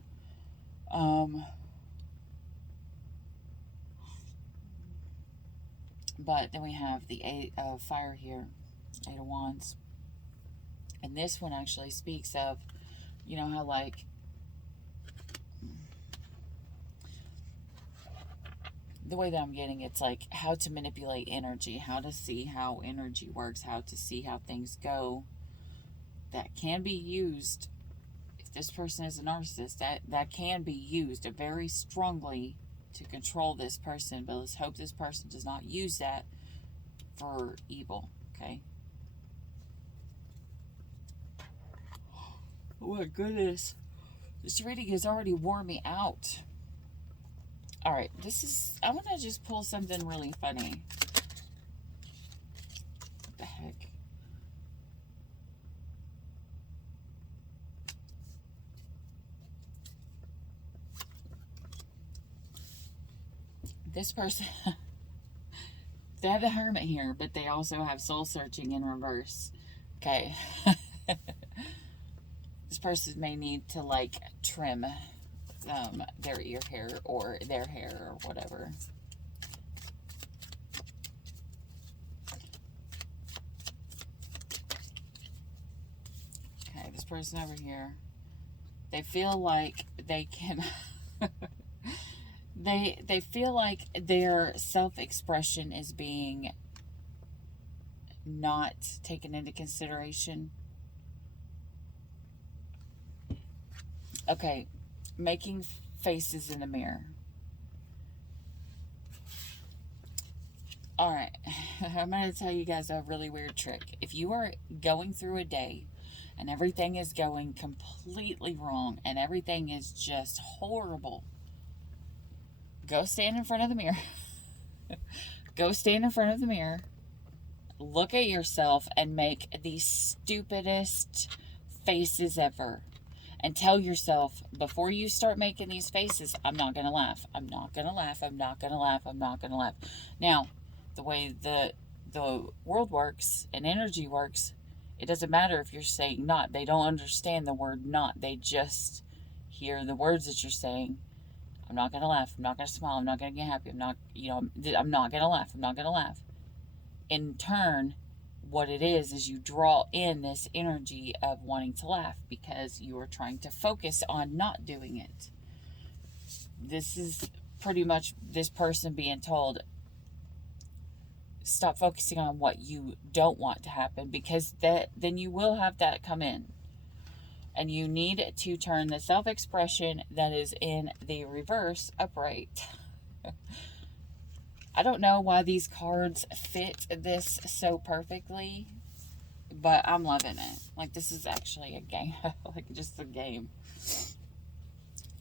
But then we have the Eight of Fire here, Eight of Wands. And this one actually speaks of, you know, how like the way that I'm getting it's like how to manipulate energy, how to see how energy works, how to see how things go. That can be used, if this person is a narcissist, that can be used very strongly to control this person. But let's hope this person does not use that for evil, okay? Oh my goodness. This reading has already worn me out. Alright, I want to just pull something really funny. What the heck? This person, they have the Hermit here, but they also have Soul Searching in reverse. Okay. This person may need to, like, trim their ear hair or their hair or whatever. Okay, this person over here, they feel like they can... They feel like their self-expression is being not taken into consideration. Okay, making faces in the mirror. Alright, I'm going to tell you guys a really weird trick. If you are going through a day and everything is going completely wrong and everything is just horrible, go stand in front of the mirror. Go stand in front of the mirror, look at yourself, and make the stupidest faces ever. And tell yourself, before you start making these faces, I'm not going to laugh. I'm not going to laugh. I'm not going to laugh. I'm not going to laugh. Now, the way the world works and energy works, it doesn't matter if you're saying not. They don't understand the word not. They just hear the words that you're saying. I'm not going to laugh. I'm not going to smile. I'm not going to get happy. I'm not going to laugh. I'm not going to laugh. In turn, what it is you draw in this energy of wanting to laugh because you are trying to focus on not doing it. This is pretty much this person being told, stop focusing on what you don't want to happen, because then you will have that come in. And you need to turn the self-expression that is in the reverse upright. I don't know why these cards fit this so perfectly, but I'm loving it. Like, this is actually a game. Like, just a game.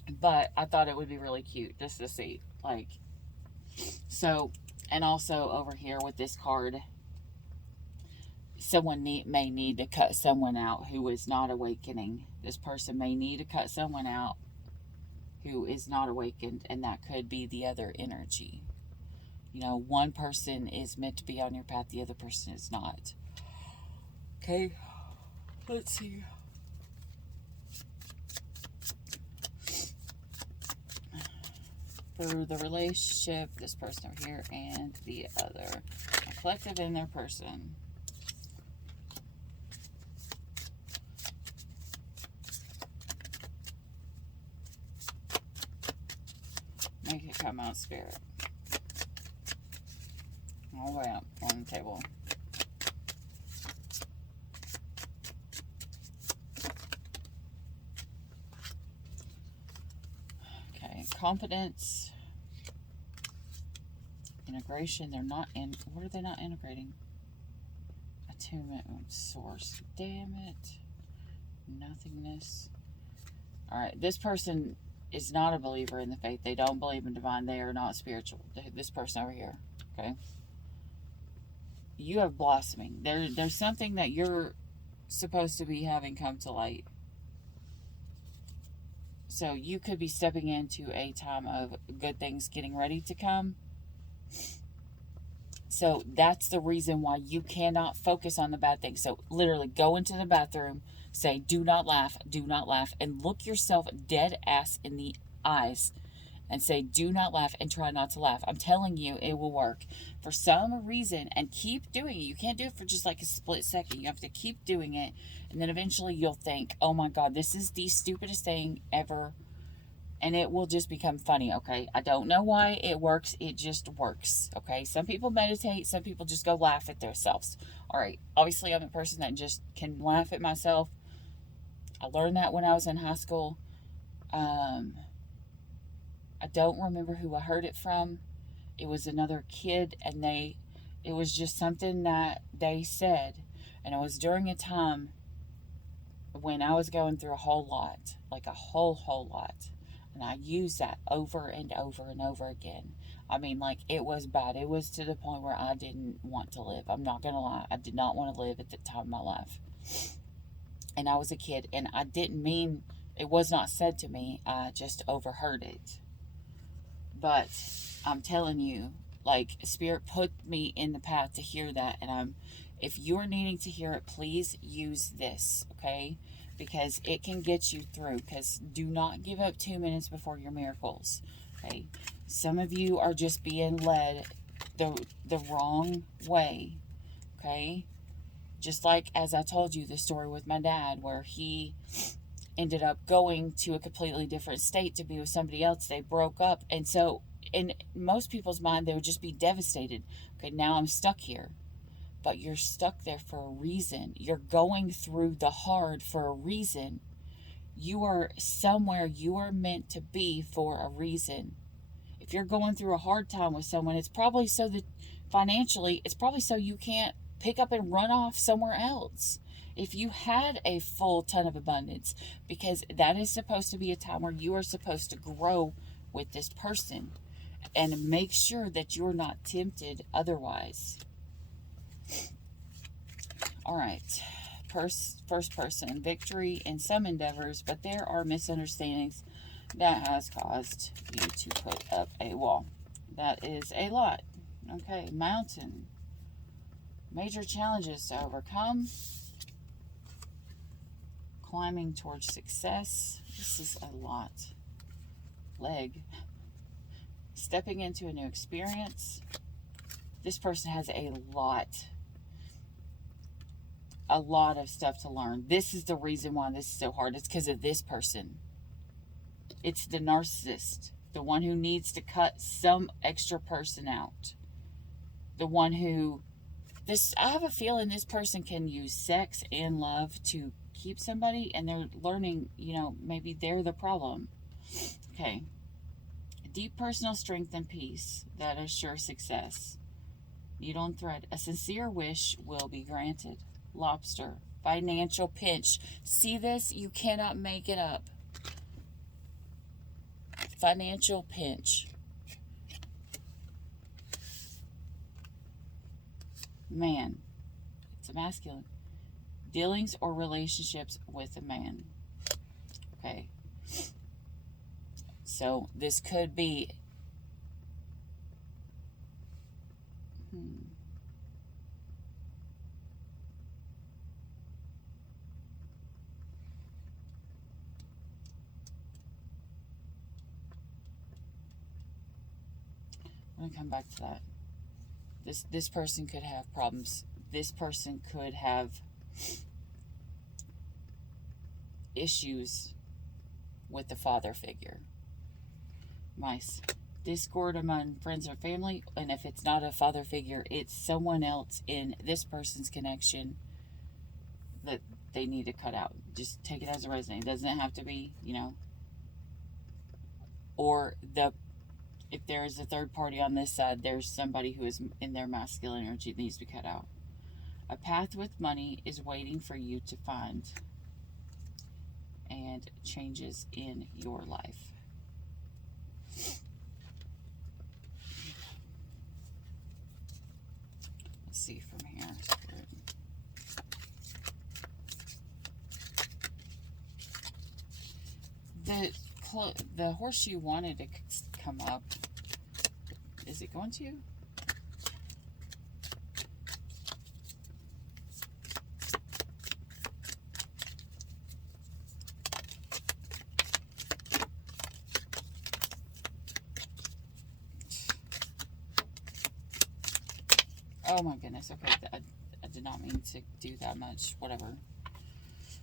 But I thought it would be really cute just to see. Like, so, and also over here with this card, someone may need to cut someone out who is not awakening. This person may need to cut someone out who is not awakened, and that could be the other energy. You know, one person is meant to be on your path, the other person is not. Okay, let's see. For the relationship, this person over here and the other, a collective in their person. Make it come out, Spirit. All the way up on the table. Okay, confidence, integration. They're not in. What are they not integrating? Attunement, source. Damn it. Nothingness. All right, this person is not a believer in the faith. They don't believe in divine. They are not spiritual. This person over here. Okay. You have blossoming. There's something that you're supposed to be having come to light. So you could be stepping into a time of good things getting ready to come. So that's the reason why you cannot focus on the bad things. So literally go into the bathroom, say, do not laugh, and look yourself dead ass in the eyes and say, do not laugh, and try not to laugh. I'm telling you, it will work. For some reason, and keep doing it. You can't do it for just like a split second. You have to keep doing it, and then eventually you'll think, oh my God, this is the stupidest thing ever, and it will just become funny, okay? I don't know why it works. It just works, okay? Some people meditate. Some people just go laugh at themselves. All right, obviously I'm a person that just can laugh at myself. I learned that when I was in high school. I don't remember who I heard it from. It was another kid, and it was just something that they said. And it was during a time when I was going through a whole lot, like a whole lot. And I used that over and over and over again. I mean, like, it was bad. It was to the point where I didn't want to live. I'm not going to lie. I did not want to live at the time of my life. And I was a kid, and I didn't mean, it was not said to me. I just overheard it. But I'm telling you, like, Spirit put me in the path to hear that. And if you're needing to hear it, please use this, okay? Because it can get you through. Because do not give up 2 minutes before your miracles, okay? Some of you are just being led the wrong way, okay? Just like, as I told you, the story with my dad, where he ended up going to a completely different state to be with somebody else. They broke up. And so in most people's mind, they would just be devastated. Okay, now I'm stuck here. But you're stuck there for a reason. You're going through the hard for a reason. You are somewhere you are meant to be for a reason. If you're going through a hard time with someone, it's probably so that financially, it's probably so you can't pick up and run off somewhere else. if you had a full ton of abundance, because that is supposed to be a time where you are supposed to grow with this person, and make sure that you're not tempted otherwise. All right. First person, victory in some endeavors, but there are misunderstandings that has caused you to put up a wall. That is a lot. Okay, mountain. Major challenges to overcome. Climbing towards success. This is a lot. Leg. Stepping into a new experience. This person has a lot of stuff to learn. This is the reason why this is so hard. It's because of this person. It's the narcissist, the one who needs to cut some extra person out. The one who, I have a feeling this person can use sex and love to keep somebody, and they're learning, maybe they're the problem. Okay. Deep personal strength and peace that assure success. Needle and thread. A sincere wish will be granted. Lobster. Financial pinch. See this? You cannot make it up. Financial pinch. Man. It's a masculine. Dealings or relationships with a man. Okay. So this could be I'm going to come back to that. This person could have problems. This person could have issues with the father figure. Mice. Discord among friends or family, and if it's not a father figure, it's someone else in this person's connection that they need to cut out. Just take it as a resonate. It doesn't have to be, or if there is a third party on this side, there's somebody who is in their masculine energy that needs to be cut out. A path with money is waiting for you to find, and changes in your life. Let's see from here. The horseshoe wanted to come up. Is it going to? Oh my goodness. Okay, I did not mean to do that much. Whatever.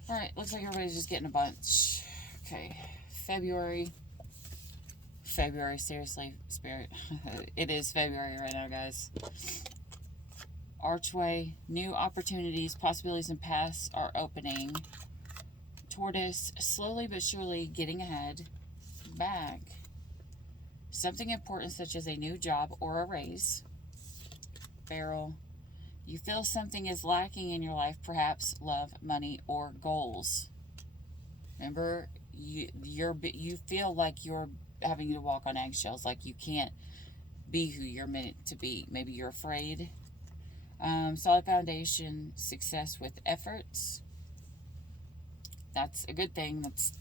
Alright, looks like everybody's just getting a bunch. Okay, February, seriously, Spirit. It is February right now, guys. Archway, new opportunities, possibilities, and paths are opening. Tortoise, slowly but surely getting ahead. Bag, something important such as a new job or a raise. Barrel, you feel something is lacking in your life, perhaps love, money, or goals. Remember, you feel like you're having to walk on eggshells, like you can't be who you're meant to be. Maybe you're afraid. Solid foundation, success with efforts. That's a good thing. That's,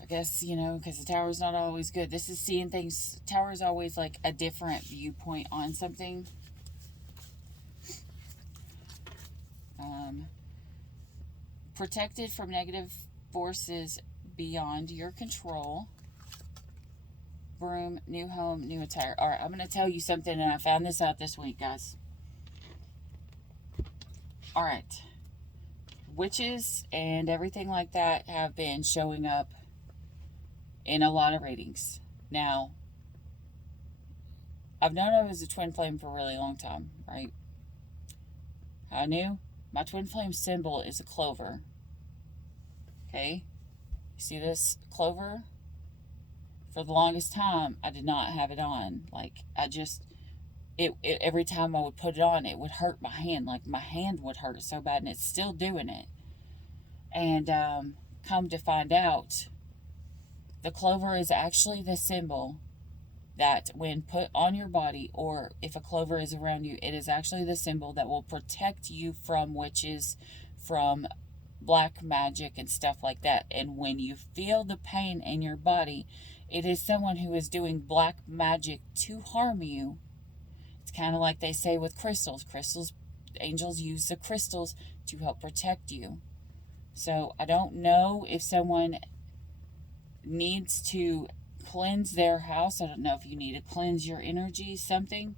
I guess, because the tower is not always good. This is seeing things. Tower is always like a different viewpoint on something. Protected from negative forces beyond your control. Broom, new home, new attire. All right, I'm going to tell you something, and I found this out this week, guys. All right. Witches and everything like that have been showing up in a lot of readings. Now, I've known I was a twin flame for a really long time, right? How I knew? My twin flame symbol is a clover. Okay? You see this clover? For the longest time, I did not have it on. Like, every time I would put it on, it would hurt my hand. Like my hand would hurt so bad, and it's still doing it. And come to find out, the clover is actually the symbol that when put on your body, or if a clover is around you, it is actually the symbol that will protect you from witches, from black magic and stuff like that. And when you feel the pain in your body, it is someone who is doing black magic to harm you. It's kind of like they say with crystals. Crystals, angels use the crystals to help protect you. So I don't know if someone needs to cleanse their house. I don't know if you need to cleanse your energy, something,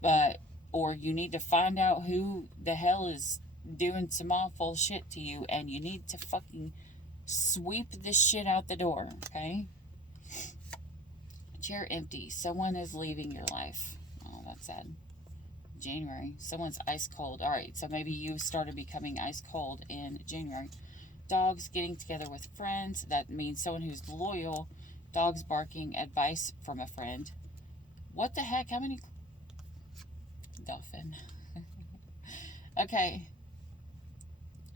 but, or you need to find out who the hell is doing some awful shit to you, and you need to fucking sweep this shit out the door, okay? Chair empty. Someone is leaving your life. Oh, that's sad. January. Someone's ice cold. All right, so maybe you started becoming ice cold in January. Dogs getting together with friends. That means someone who's loyal. Dogs barking. Advice from a friend. What the heck? How many? Dolphin. Okay.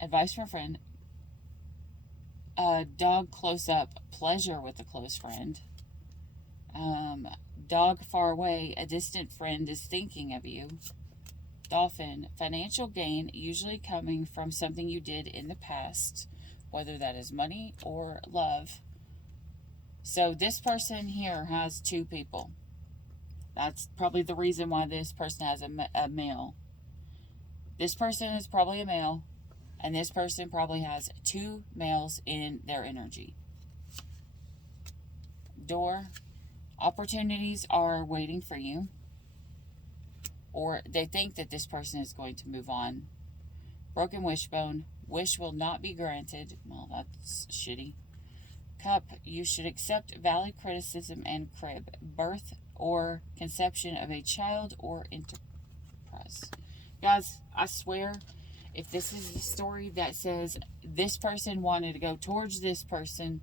Advice from a friend. Dog close up. Pleasure with a close friend. Dog far away. A distant friend is thinking of you. Dolphin. Financial gain, usually coming from something you did in the past, whether that is money or love. So this person here has two people. That's probably the reason why this person has a male. This person is probably a male, and this person probably has two males in their energy. Door. Opportunities are waiting for you, or they think that this person is going to move on. Broken wishbone. Wish will not be granted. Well, that's shitty. Cup. You should accept valid criticism and crib. Birth or conception of a child or enterprise. Guys, I swear, if this is the story that says this person wanted to go towards this person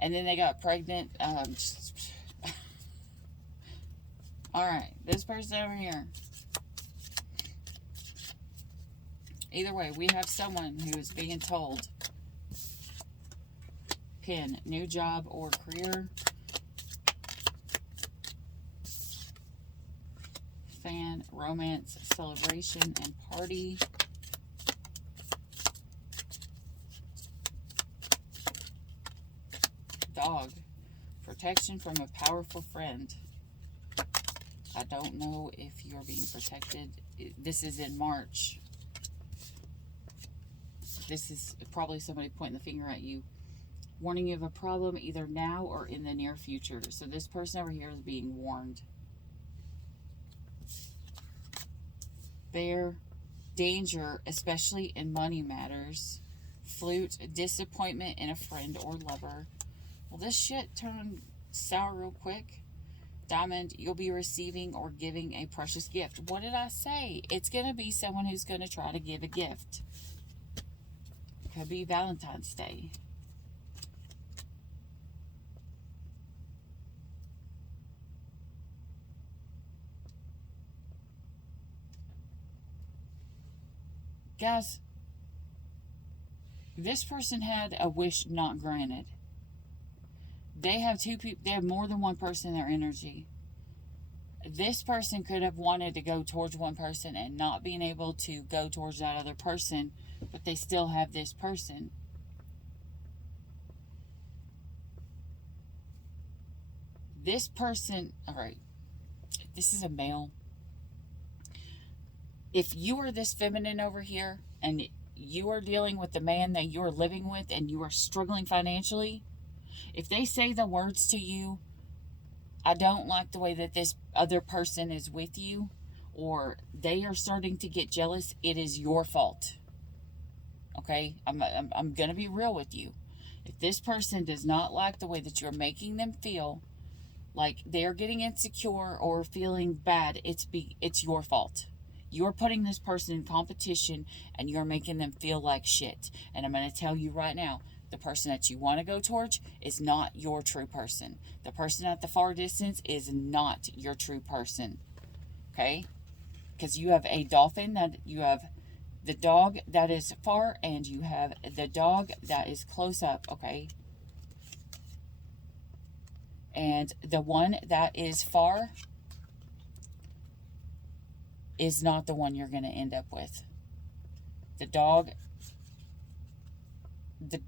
and then they got pregnant, alright, this person over here. Either way, we have someone who is being told. Pin, new job or career. Fan, romance, celebration, and party. Dog, protection from a powerful friend. I don't know if you're being protected. This is in March. This is probably somebody pointing the finger at you. Warning you of a problem either now or in the near future. So this person over here is being warned. Bear, danger, especially in money matters. Flute, disappointment in a friend or lover. Well, this shit turned sour real quick. Diamond, you'll be receiving or giving a precious gift. What did I say? It's going to be someone who's going to try to give a gift. It could be Valentine's Day. Guys, this person had a wish not granted. They have two people. They have more than one person in their energy. This person could have wanted to go towards one person and not being able to go towards that other person, but they still have this person. This person, all right, this is a male. If you are this feminine over here and you are dealing with the man that you are living with and you are struggling financially, if they say the words to you, I don't like the way that this other person is with you, or they are starting to get jealous, it is your fault. Okay? I'm going to be real with you. If this person does not like the way that you're making them feel, like they're getting insecure or feeling bad, it's your fault. You're putting this person in competition and you're making them feel like shit. And I'm going to tell you right now, the person that you want to go towards is not your true person. The person at the far distance is not your true person. Okay? Because you have a dolphin, that you have the dog that is far, and you have the dog that is close up, okay? And the one that is far is not the one you're going to end up with. The dog, the,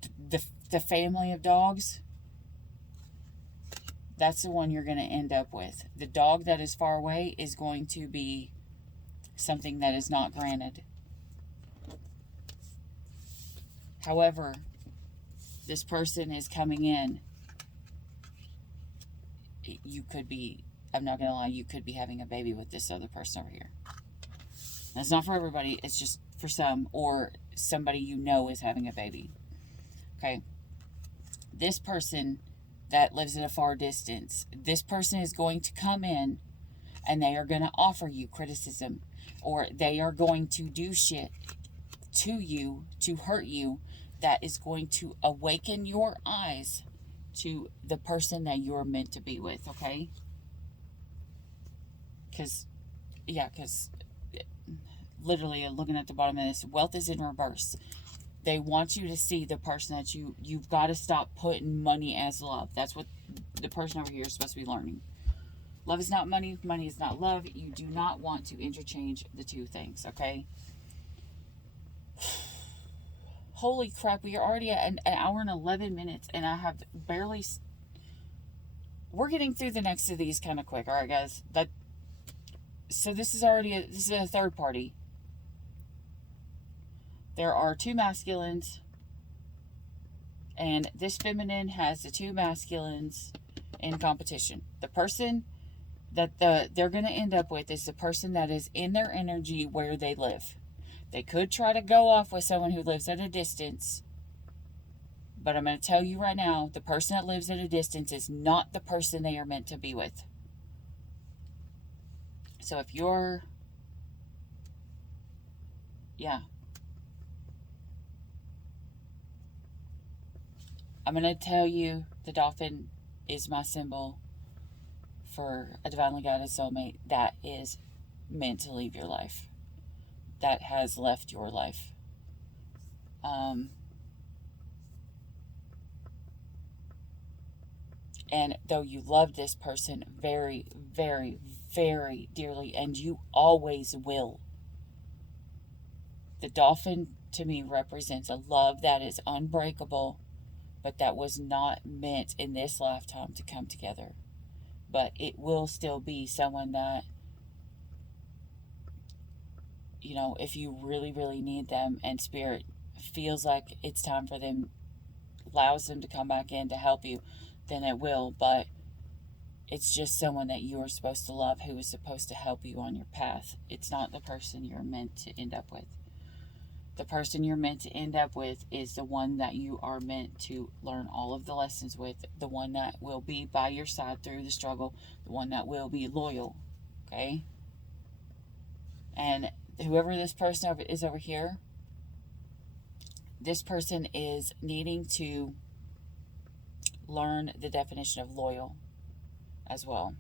the family of dogs, that's the one you're going to end up with. The dog that is far away is going to be something that is not granted. However, this person is coming in. You could be, I'm not going to lie, you could be having a baby with this other person over here. That's not for everybody. It's just for some, or somebody you know is having a baby. Okay. This person that lives at a far distance, this person is going to come in and they are going to offer you criticism, or they are going to do shit to you to hurt you that is going to awaken your eyes to the person that you're meant to be with, okay? Because literally looking at the bottom of this, wealth is in reverse. They want you to see the person that you've got to stop putting money as love. That's what the person over here is supposed to be learning. Love is not money. Money is not love. You do not want to interchange the two things, okay? Holy crap, we are already at an hour and 11 minutes, and I have barely... We're getting through the next of these kind of quick, all right, guys? So this is a third party. There are two masculines, and this feminine has the two masculines in competition. The person that they're going to end up with is the person that is in their energy where they live. They could try to go off with someone who lives at a distance, but I'm going to tell you right now, the person that lives at a distance is not the person they are meant to be with. So if you're... Yeah. I'm going to tell you, the dolphin is my symbol for a divinely guided soulmate that is meant to leave your life, that has left your life. And though you love this person very, very, very dearly, and you always will, the dolphin to me represents a love that is unbreakable, but that was not meant in this lifetime to come together. But it will still be someone that, you know, if you really, really need them and spirit feels like it's time for them, allows them to come back in to help you, then it will. But it's just someone that you are supposed to love, who is supposed to help you on your path. It's not the person you're meant to end up with. The person you're meant to end up with is the one that you are meant to learn all of the lessons with, the one that will be by your side through the struggle, the one that will be loyal, okay? And whoever this person is over here, this person is needing to learn the definition of loyal as well.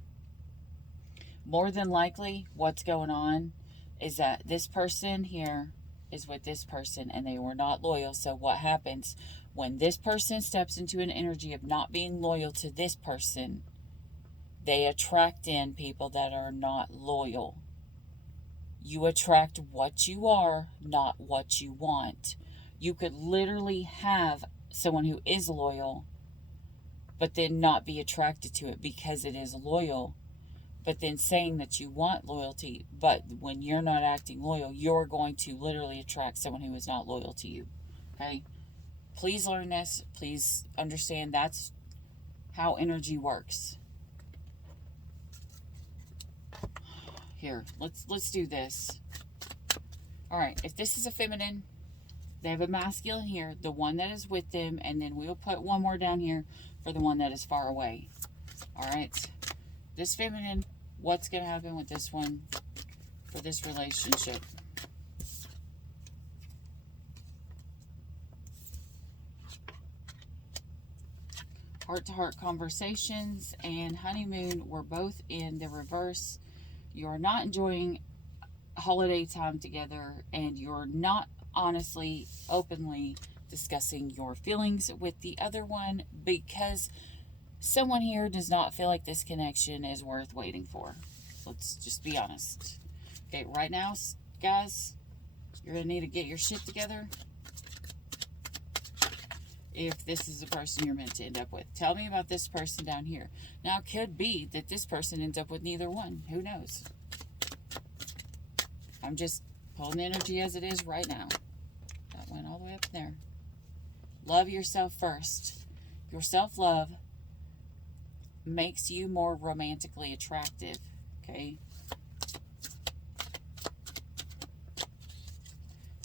More than likely, what's going on is that this person here is with this person and they were not loyal. So what happens when this person steps into an energy of not being loyal to this person? They attract in people that are not loyal. You attract what you are, not what you want. You could literally have someone who is loyal, but then not be attracted to it because it is loyal. But then saying that you want loyalty, but when you're not acting loyal, you're going to literally attract someone who is not loyal to you. Okay? Please learn this. Please understand that's how energy works. Here, let's do this. All right, if this is a feminine, they have a masculine here, the one that is with them, and then we'll put one more down here for the one that is far away. All right? This feminine, what's going to happen with this one for this relationship? Heart-to-heart conversations and honeymoon were both in the reverse. You're not enjoying holiday time together, and you're not honestly, openly discussing your feelings with the other one because someone here does not feel like this connection is worth waiting for. Let's just be honest. Okay, right now, guys, you're going to need to get your shit together if this is the person you're meant to end up with. Tell me about this person down here. Now, it could be that this person ends up with neither one. Who knows? I'm just pulling the energy as it is right now. That went all the way up there. Love yourself first. Your self-love makes you more romantically attractive, okay?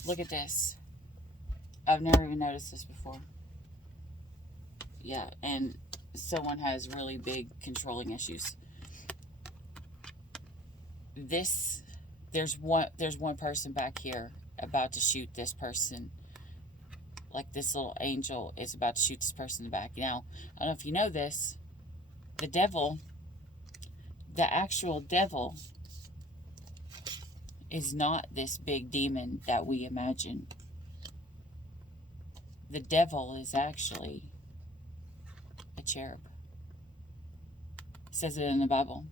Look at this. I've never even noticed this before. Yeah, and someone has really big controlling issues. There's one person back here about to shoot this person. Like this little angel is about to shoot this person in the back. Now, I don't know if you know this, the devil, the actual devil, is not this big demon that we imagine. The devil is actually a cherub. It says it in the Bible.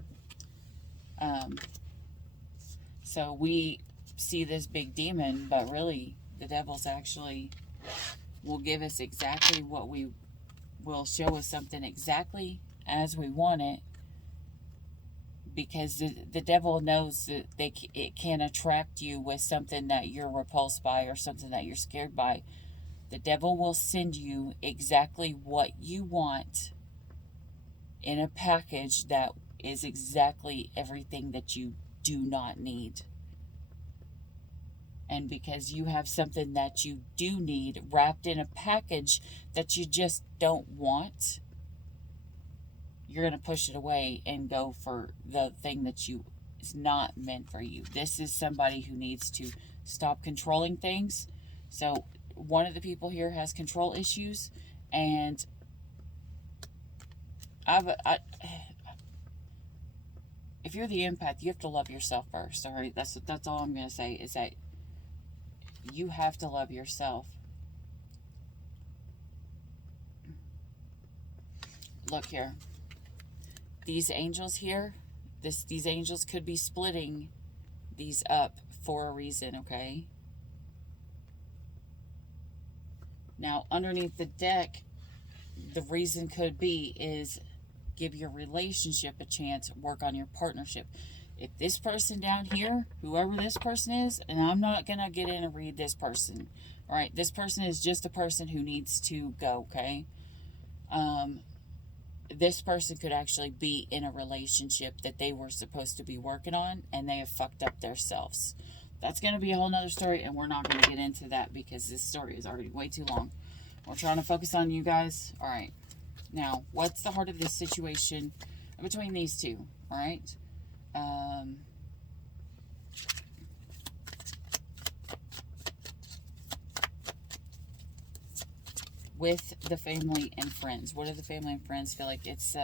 So we see this big demon, but really the devil's actually will give us exactly what we will show us something exactly as we want it, because the devil knows that it can attract you with something that you're repulsed by or something that you're scared by. The devil will send you exactly what you want in a package that is exactly everything that you do not need. And because you have something that you do need wrapped in a package that you just don't want, you're going to push it away and go for the thing that is not meant for you. This is somebody who needs to stop controlling things. So one of the people here has control issues, and if you're the empath, you have to love yourself first. All right, that's all I'm going to say, is that you have to love yourself. Look here. These angels here, these angels could be splitting these up for a reason, okay? Now, underneath the deck, the reason could be is give your relationship a chance, work on your partnership. If this person down here, whoever this person is, and I'm not going to get in and read this person, all right? This person is just a person who needs to go, okay? This person could actually be in a relationship that they were supposed to be working on, and they have fucked up themselves. That's going to be a whole nother story, and we're not going to get into that because this story is already way too long. We're trying to focus on you guys. All right. Now, what's the heart of this situation between these two? All right. With the family and friends. What do the family and friends feel like? It's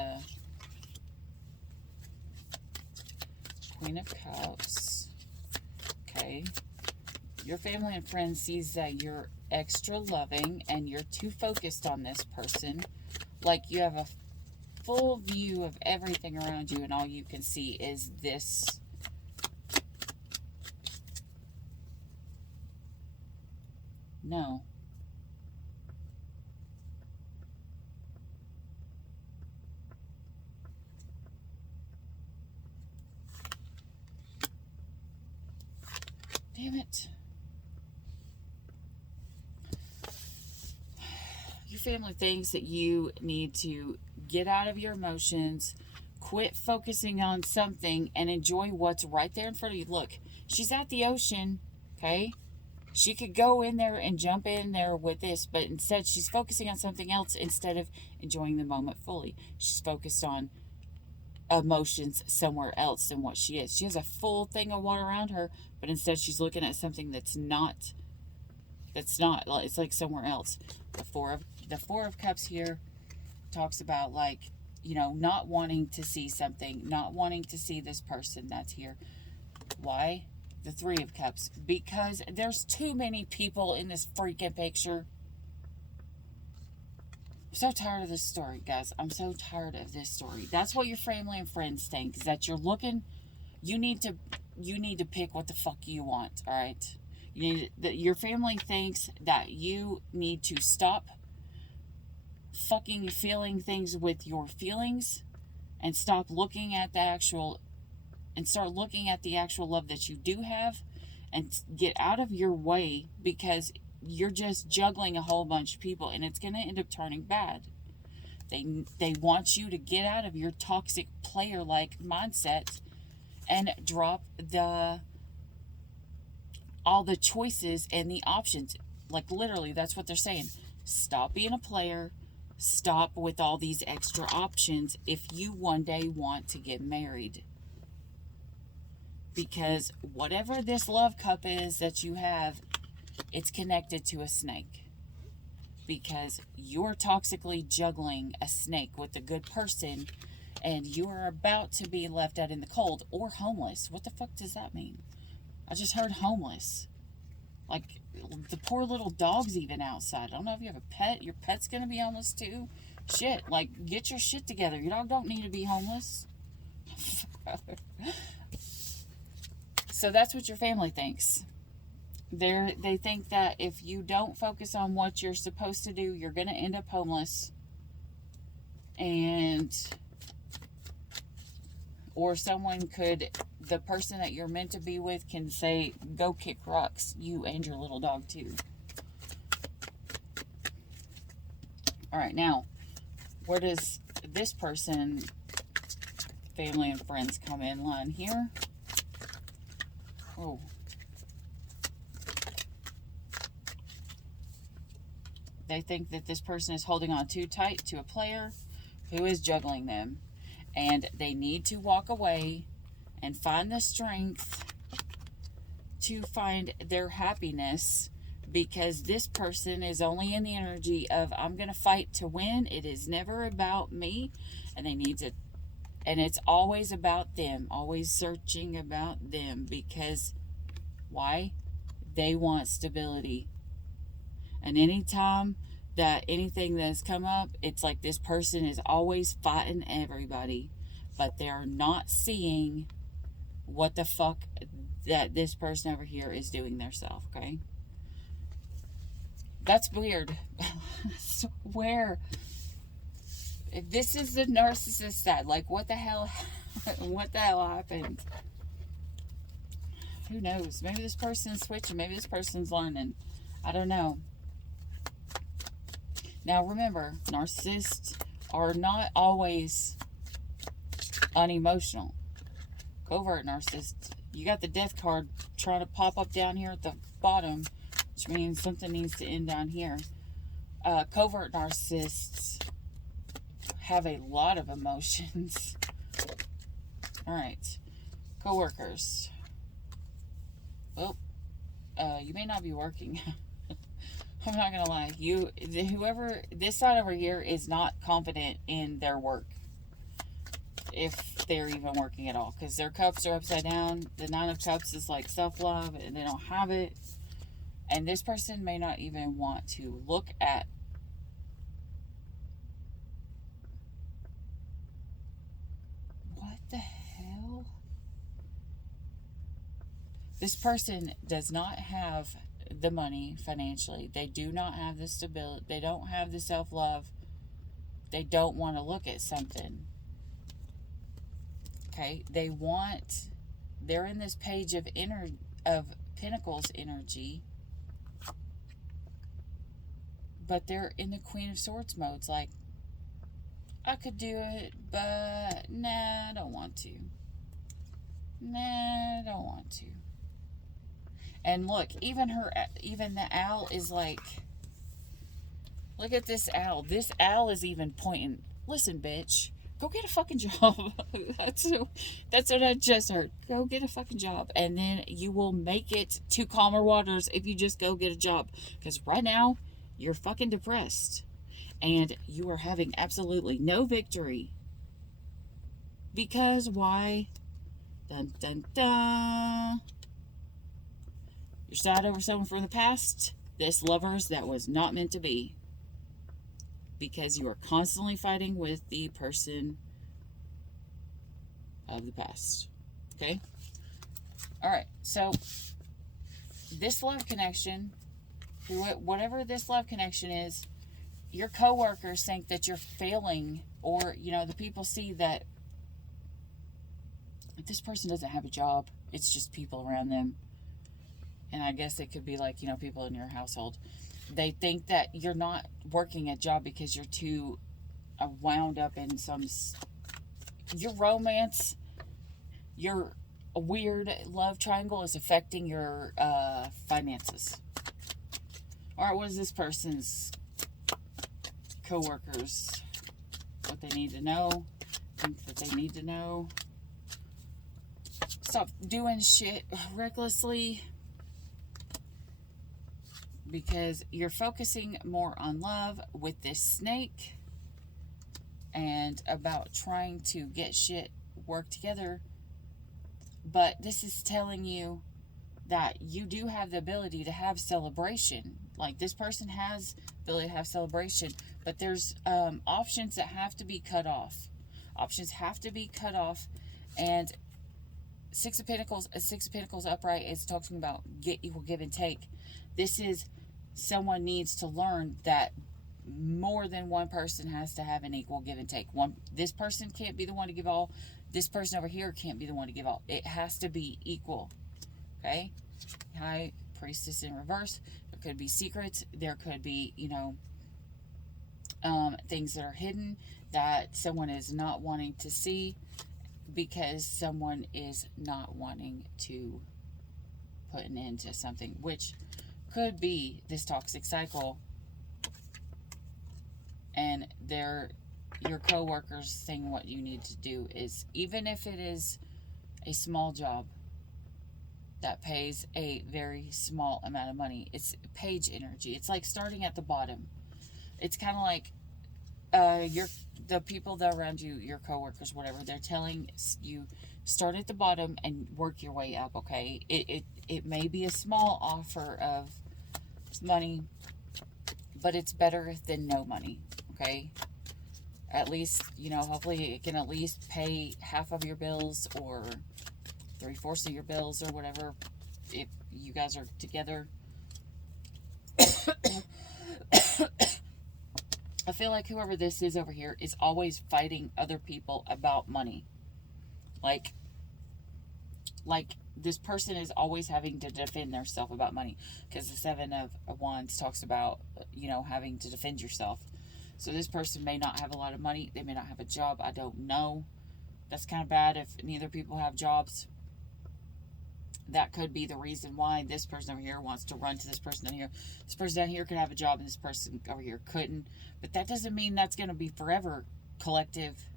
Queen of Cups. Okay. Your family and friends sees that you're extra loving and you're too focused on this person. Like you have a full view of everything around you, and all you can see is this. No. Damn it. Your family thinks that you need to get out of your emotions, quit focusing on something, and enjoy what's right there in front of you. Look, she's at the ocean, okay? She could go in there and jump in there with this, but instead she's focusing on something else instead of enjoying the moment fully. She's focused on emotions somewhere else than what she is. She has a full thing of water around her, but instead she's looking at something that's not, it's like somewhere else. The Four of Cups here talks about like not wanting to see something, not wanting to see this person that's here. Why? The Three of Cups. Because there's too many people in this freaking picture. I'm so tired of this story, guys. I'm so tired of this story. That's what your family and friends think, is that you're looking, you need to pick what the fuck you want, all right? Your family thinks that you need to stop fucking feeling things with your feelings and stop looking at the actual, and start looking at the actual love that you do have, and get out of your way, because you're just juggling a whole bunch of people and it's going to end up turning bad. They want you to get out of your toxic player-like mindset and drop all the choices and the options. Like, literally, that's what they're saying. Stop being a player. Stop with all these extra options if you one day want to get married. Because whatever this love cup is that you have, it's connected to a snake. Because you're toxically juggling a snake with a good person, and you are about to be left out in the cold or homeless. What the fuck does that mean? I just heard homeless. Like, the poor little dog's even outside. I don't know if you have a pet. Your pet's going to be homeless too. Shit, like, get your shit together. Your dog don't need to be homeless. So that's what your family thinks. They think that if you don't focus on what you're supposed to do, you're going to end up homeless. Or the person that you're meant to be with can say, go kick rocks, you and your little dog too. All right, now, where does this person, family and friends, come in line here? Oh. They think that this person is holding on too tight to a player who is juggling them. And they need to walk away and find the strength to find their happiness, because this person is only in the energy of, I'm going to fight to win. It is never about me. And they need to, and it's always about them, always searching about them. Because why? They want stability. And anytime that anything that's come up, it's like this person is always fighting everybody, but they're not seeing what the fuck that this person over here is doing theirself, okay? That's weird. I swear. If this is the narcissist side, like, what the hell happened? Who knows? Maybe this person's switching. Maybe this person's learning. I don't know. Now, remember, narcissists are not always unemotional. Covert narcissists, you got the death card trying to pop up down here at the bottom, which means something needs to end down here. Covert narcissists have a lot of emotions. All right. Coworkers. Well, you may not be working. I'm not gonna lie. Whoever this side over here is not confident in their work, if they're even working at all, because their cups are upside down. The Nine of Cups is like self-love, and they don't have it. And this person may not even want to look at what the hell. This person does not have the money financially. They do not have the stability. They don't have the self-love. They don't want to look at something. Okay, they're in this page of Pentacles energy, but they're in the Queen of Swords mode. It's like, I could do it, but nah, I don't want to. Nah, I don't want to. And look, even the owl is like, look at this owl. This owl is even pointing, listen, bitch, go get a fucking job. That's what I just heard. Go get a fucking job. And then you will make it to calmer waters if you just go get a job. Because right now, you're fucking depressed. And you are having absolutely no victory Because why? Dun dun dun. You're sad over someone from the past. This lovers that was not meant to be. Because you are constantly fighting with the person of the past. Okay? Alright, so this love connection, whatever this love connection is, your coworkers think that you're failing, or, the people see that this person doesn't have a job. It's just people around them. And I guess it could be like, people in your household. They think that you're not working a job because you're too wound up in your romance, your weird love triangle is affecting your finances. All right, what is this person's coworkers? What they need to know? Think that they need to know. Stop doing shit recklessly. Because you're focusing more on love with this snake and about trying to get shit worked together. But this is telling you that you do have the ability to have celebration. Like, this person has the ability to have celebration, but there's options that have to be cut off. Options have to be cut off. And Six of Pentacles upright is talking about equal give and take. This is someone needs to learn that more than one person has to have an equal give and take. This person can't be the one to give all. This person over here can't be the one to give all. It has to be equal. Okay? High Priestess in reverse. There could be secrets. There could be, things that are hidden that someone is not wanting to see because someone is not wanting to put an end to something, which could be this toxic cycle, and your coworkers saying what you need to do is, even if it is a small job that pays a very small amount of money, it's page energy. It's like starting at the bottom. It's kind of like the people that are around you, your coworkers, whatever, they're telling you, start at the bottom and work your way up. Okay, it may be a small offer of money, but it's better than no money. Okay, at least, hopefully it can at least pay half of your bills or 3/4 of your bills or whatever, if you guys are together. I feel like whoever this is over here is always fighting other people about money. Like this person is always having to defend themselves about money, because the Seven of Wands talks about, having to defend yourself. So this person may not have a lot of money. They may not have a job. I don't know. That's kind of bad if neither people have jobs. That could be the reason why this person over here wants to run to this person down here. This person down here could have a job and this person over here couldn't. But that doesn't mean that's going to be forever, collective.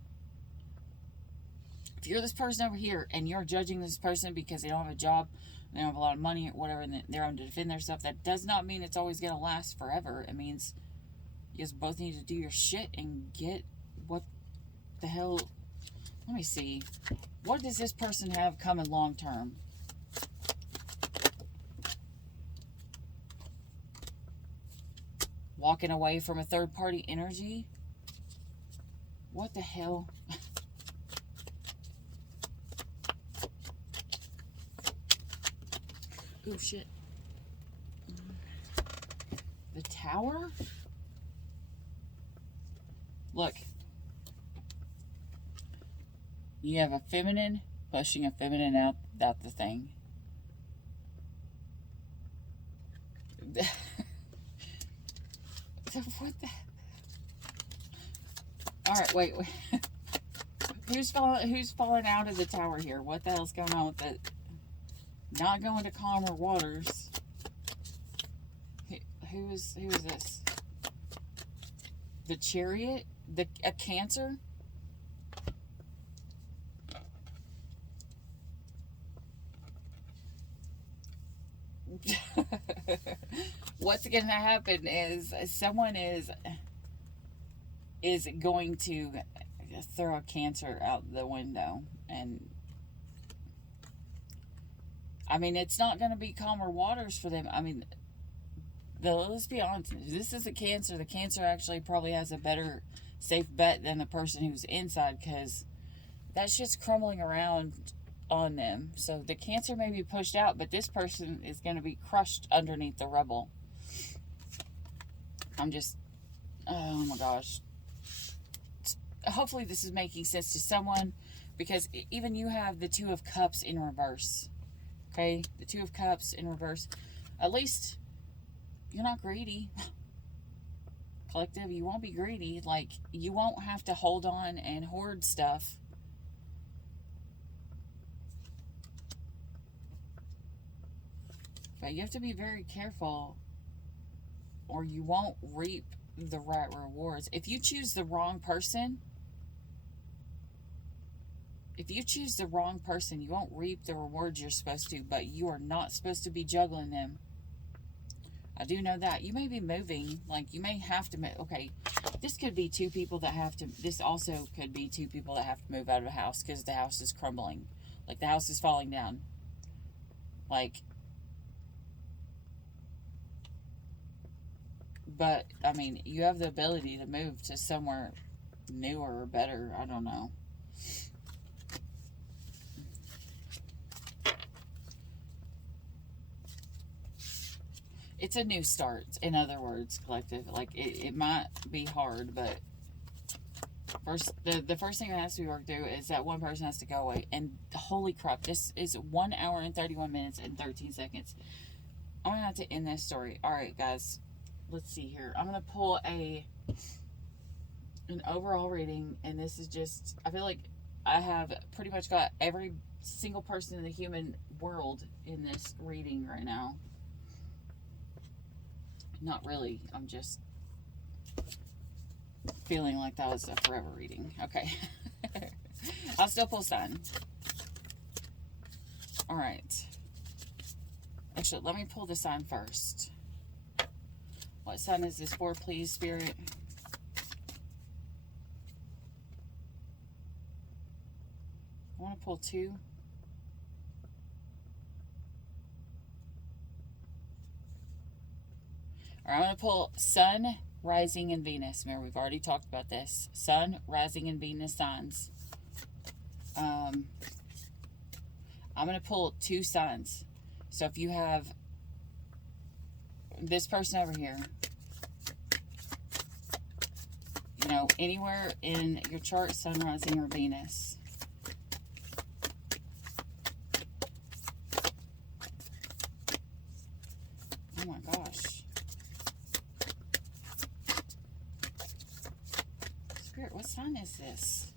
If you're this person over here and you're judging this person because they don't have a job, they don't have a lot of money or whatever, and they're having to defend themselves, that does not mean it's always going to last forever. It means you guys both need to do your shit and get what the hell. Let me see. What does this person have coming long term? Walking away from a third party energy? What the hell? Oh shit. The Tower? Look. You have a feminine pushing a feminine out the thing. What the? All right, wait. Who's falling out of the Tower here? What the hell's going on with it? Not going to calmer waters. Who is this? The Chariot? A Cancer? What's going to happen is someone is going to throw a Cancer out the window. And I mean, it's not going to be calmer waters for them. I mean, let's be honest. This is a Cancer. The Cancer actually probably has a better safe bet than the person who's inside, because that shit's crumbling around on them. So the Cancer may be pushed out, but this person is going to be crushed underneath the rubble. Oh my gosh. Hopefully this is making sense to someone, because even you have the Two of Cups in reverse. Okay? The Two of Cups in reverse. At least you're not greedy. Collective, you won't be greedy. Like, you won't have to hold on and hoard stuff. But you have to be very careful, or you won't reap the right rewards. If you choose the wrong person, you won't reap the rewards you're supposed to, but you are not supposed to be juggling them. I do know that. You may be moving, like you may have to move. Okay, this could be two people that have to, this also could be two people that have to move out of a house because the house is crumbling. Like the house is falling down. Like, but, I mean, you have the ability to move to somewhere newer or better. I don't know. It's a new start, in other words, collective. Like, it might be hard, but the first thing that has to be worked through is that one person has to go away. And holy crap, this is 1 hour and 31 minutes and 13 seconds. I'm going to have to end this story. All right, guys. Let's see here. I'm going to pull an overall reading, and this is just, I feel like I have pretty much got every single person in the human world in this reading right now. Not really. I'm just feeling like that was a forever reading. Okay. I'll still pull sign. All right. Actually, let me pull the sign first. What sign is this for, please, Spirit? I want to pull two. All right, I'm going to pull Sun, Rising, and Venus. Remember, we've already talked about this. Sun, Rising, and Venus signs. I'm going to pull two signs. So if you have this person over here, you know, anywhere in your chart, Sun, Rising, or Venus. Oh my gosh. Spirit, what sign is this?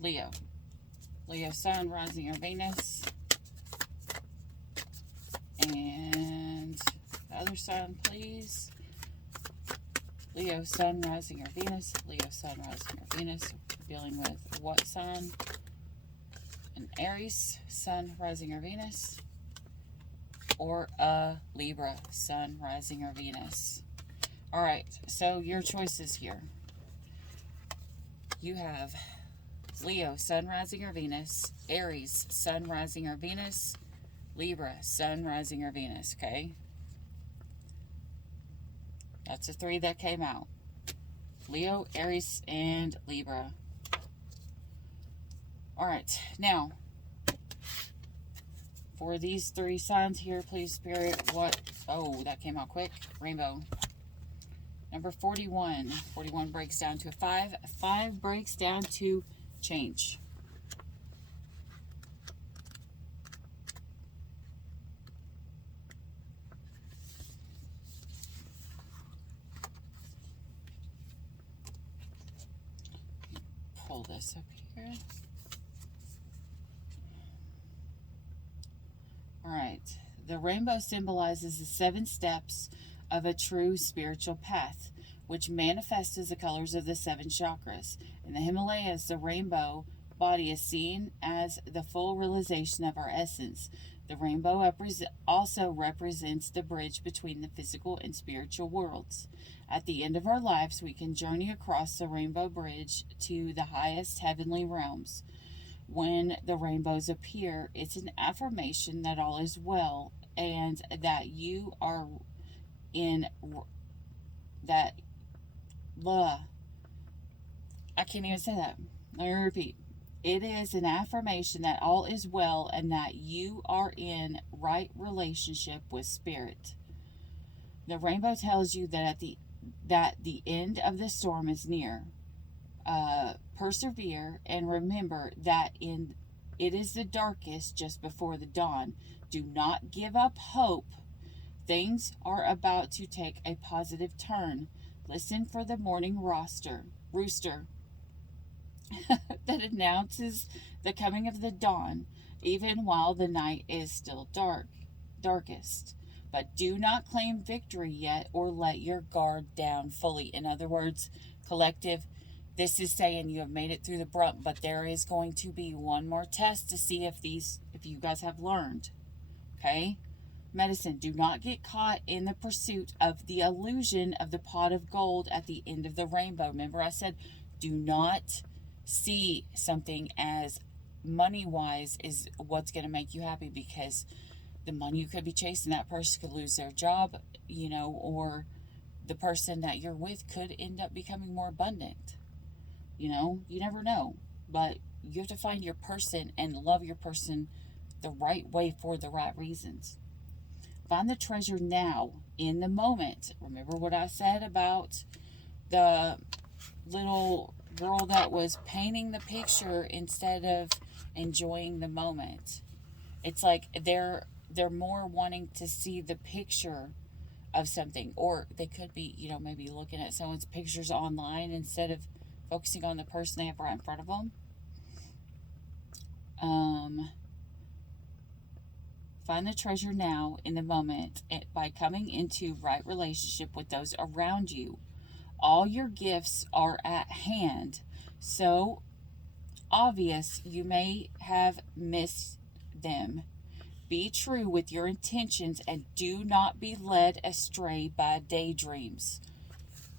Leo. Leo, Sun, Rising, or Venus. And the other sign, please. Leo, Sun, Rising, or Venus. Leo, Sun, Rising, or Venus. We're dealing with what sign? An Aries, Sun, Rising, or Venus. Or a Libra, Sun, Rising, or Venus. Alright, so your choices here. You have Leo, Sun, Rising, or Venus. Aries, Sun, Rising, or Venus. Libra, Sun, Rising, or Venus, okay? That's the three that came out. Leo, Aries, and Libra. Alright, now, for these three signs here, please, Spirit, what? Oh, that came out quick. Rainbow. Number 41. 41 breaks down to a 5. 5 breaks down to change. Pull this up here. Alright, the rainbow symbolizes the 7 steps of a true spiritual path, which manifests as the colors of the 7 chakras. In the Himalayas, the rainbow body is seen as the full realization of our essence. The rainbow also represents the bridge between the physical and spiritual worlds. At the end of our lives, we can journey across the rainbow bridge to the highest heavenly realms. When the rainbows appear, it's an affirmation that all is well and that you are in that. Blah, I can't even say that. Let me repeat. It is an affirmation that all is well and that you are in right relationship with spirit. The rainbow tells you that the end of the storm is near. Persevere and remember that it is the darkest just before the dawn. Do not give up hope. Things are about to take a positive turn. Listen for the morning rooster that announces the coming of the dawn, even while the night is still darkest. But do not claim victory yet or let your guard down fully. In other words, collective, this is saying you have made it through the brunt, but there is going to be one more test to see if you guys have learned. Okay? Medicine, do not get caught in the pursuit of the illusion of the pot of gold at the end of the rainbow. Remember I said, do not see something as money-wise is what's going to make you happy, because the money you could be chasing, that person could lose their job, or the person that you're with could end up becoming more abundant. You never know. But you have to find your person and love your person the right way for the right reasons. Find the treasure now, in the moment. Remember what I said about the little girl that was painting the picture instead of enjoying the moment. It's like they're more wanting to see the picture of something, or they could be, maybe looking at someone's pictures online instead of focusing on the person they have right in front of them. Find the treasure now, in the moment, by coming into right relationship with those around you. All your gifts are at hand. So obvious you may have missed them. Be true with your intentions and do not be led astray by daydreams.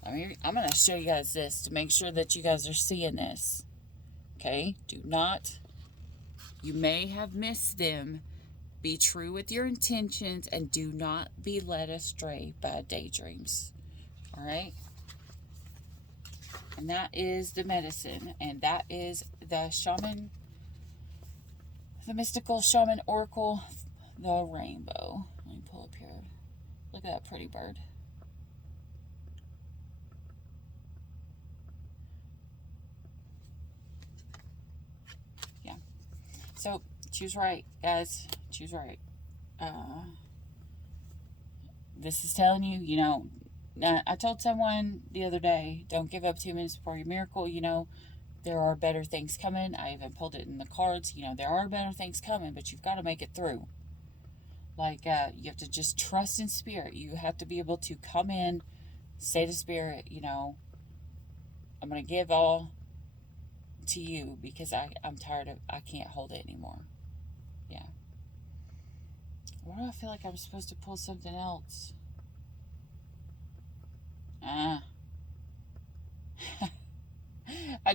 I'm going to show you guys this to make sure that you guys are seeing this. Okay? You may have missed them. Be true with your intentions and do not be led astray by daydreams. All right? And that is the medicine. And that is the shaman, the mystical shaman oracle, the rainbow. Let me pull up here. Look at that pretty bird. Yeah. So, choose right, guys. Choose right. This is telling you, I told someone the other day, don't give up 2 minutes before your miracle. There are better things coming. I even pulled it in the cards. There are better things coming, but you've got to make it through. Like, you have to just trust in spirit. You have to be able to come in, say to spirit, I'm going to give all to you because I'm tired of, I can't hold it anymore. Yeah. Why do I feel like I'm supposed to pull something else? I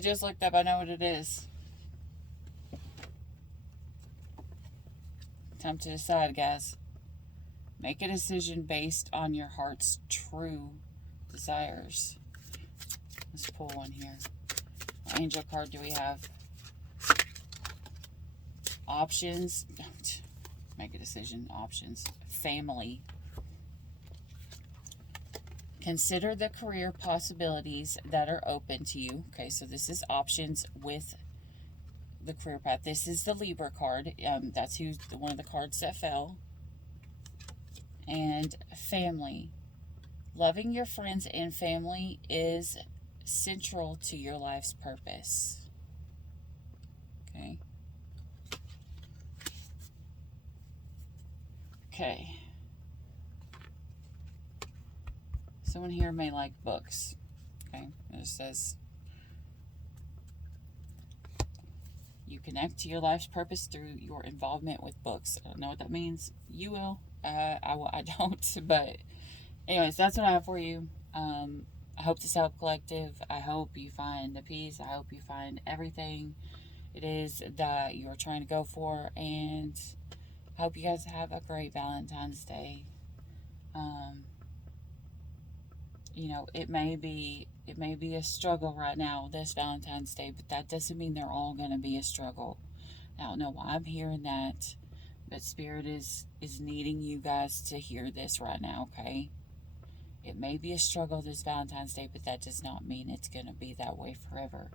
just looked up. I know what it is. Time to decide, guys. Make a decision based on your heart's true desires. Let's pull one here. What angel card do we have? Options. Make a decision. Options. Family. Consider the career possibilities that are open to you. Okay, so this is options with the career path. This is the Libra card. That's one of the cards that fell. And family. Loving your friends and family is central to your life's purpose. Okay. Okay. Someone here may like books. Okay. It says, You connect to your life's purpose through your involvement with books. I don't know what that means. You will. I don't. But, anyways, that's what I have for you. I hope this helped, collective. I hope you find the peace. I hope you find everything it is that you're trying to go for. And I hope you guys have a great Valentine's Day. It may be a struggle right now this Valentine's Day, but that doesn't mean they're all going to be a struggle. I don't know why I'm hearing that, but Spirit is needing you guys to hear this right now, okay? It may be a struggle this Valentine's Day, but that does not mean it's going to be that way forever.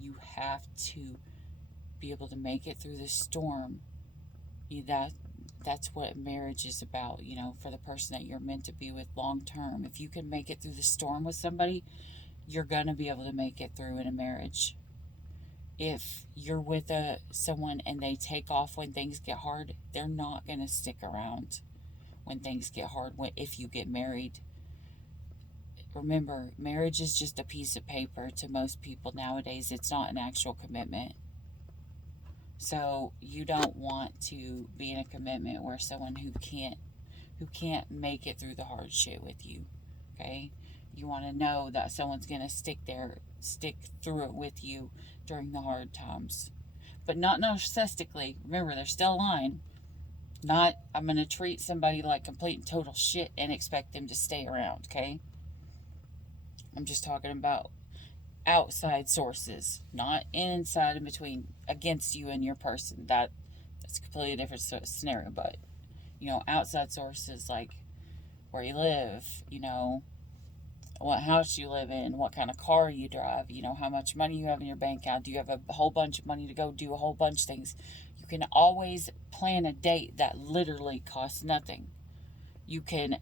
You have to be able to make it through the storm. That's what marriage is about, for the person that you're meant to be with long term. If you can make it through the storm with somebody, you're going to be able to make it through in a marriage. If you're with someone and they take off when things get hard, they're not going to stick around when things get hard. If you get married, remember, marriage is just a piece of paper to most people nowadays. It's not an actual commitment. So you don't want to be in a commitment where someone who can't make it through the hard shit with you, okay? You want to know that someone's going to stick through it with you during the hard times. But not narcissistically. Remember, there's still a line. Not, I'm going to treat somebody like complete and total shit and expect them to stay around, okay? I'm just talking about outside sources, not inside and between, against you and your person. That's a completely different scenario. But outside sources, like where you live, what house you live in, what kind of car you drive, how much money you have in your bank account. Do you have a whole bunch of money to go do a whole bunch of things? You can always plan a date that literally costs nothing. You can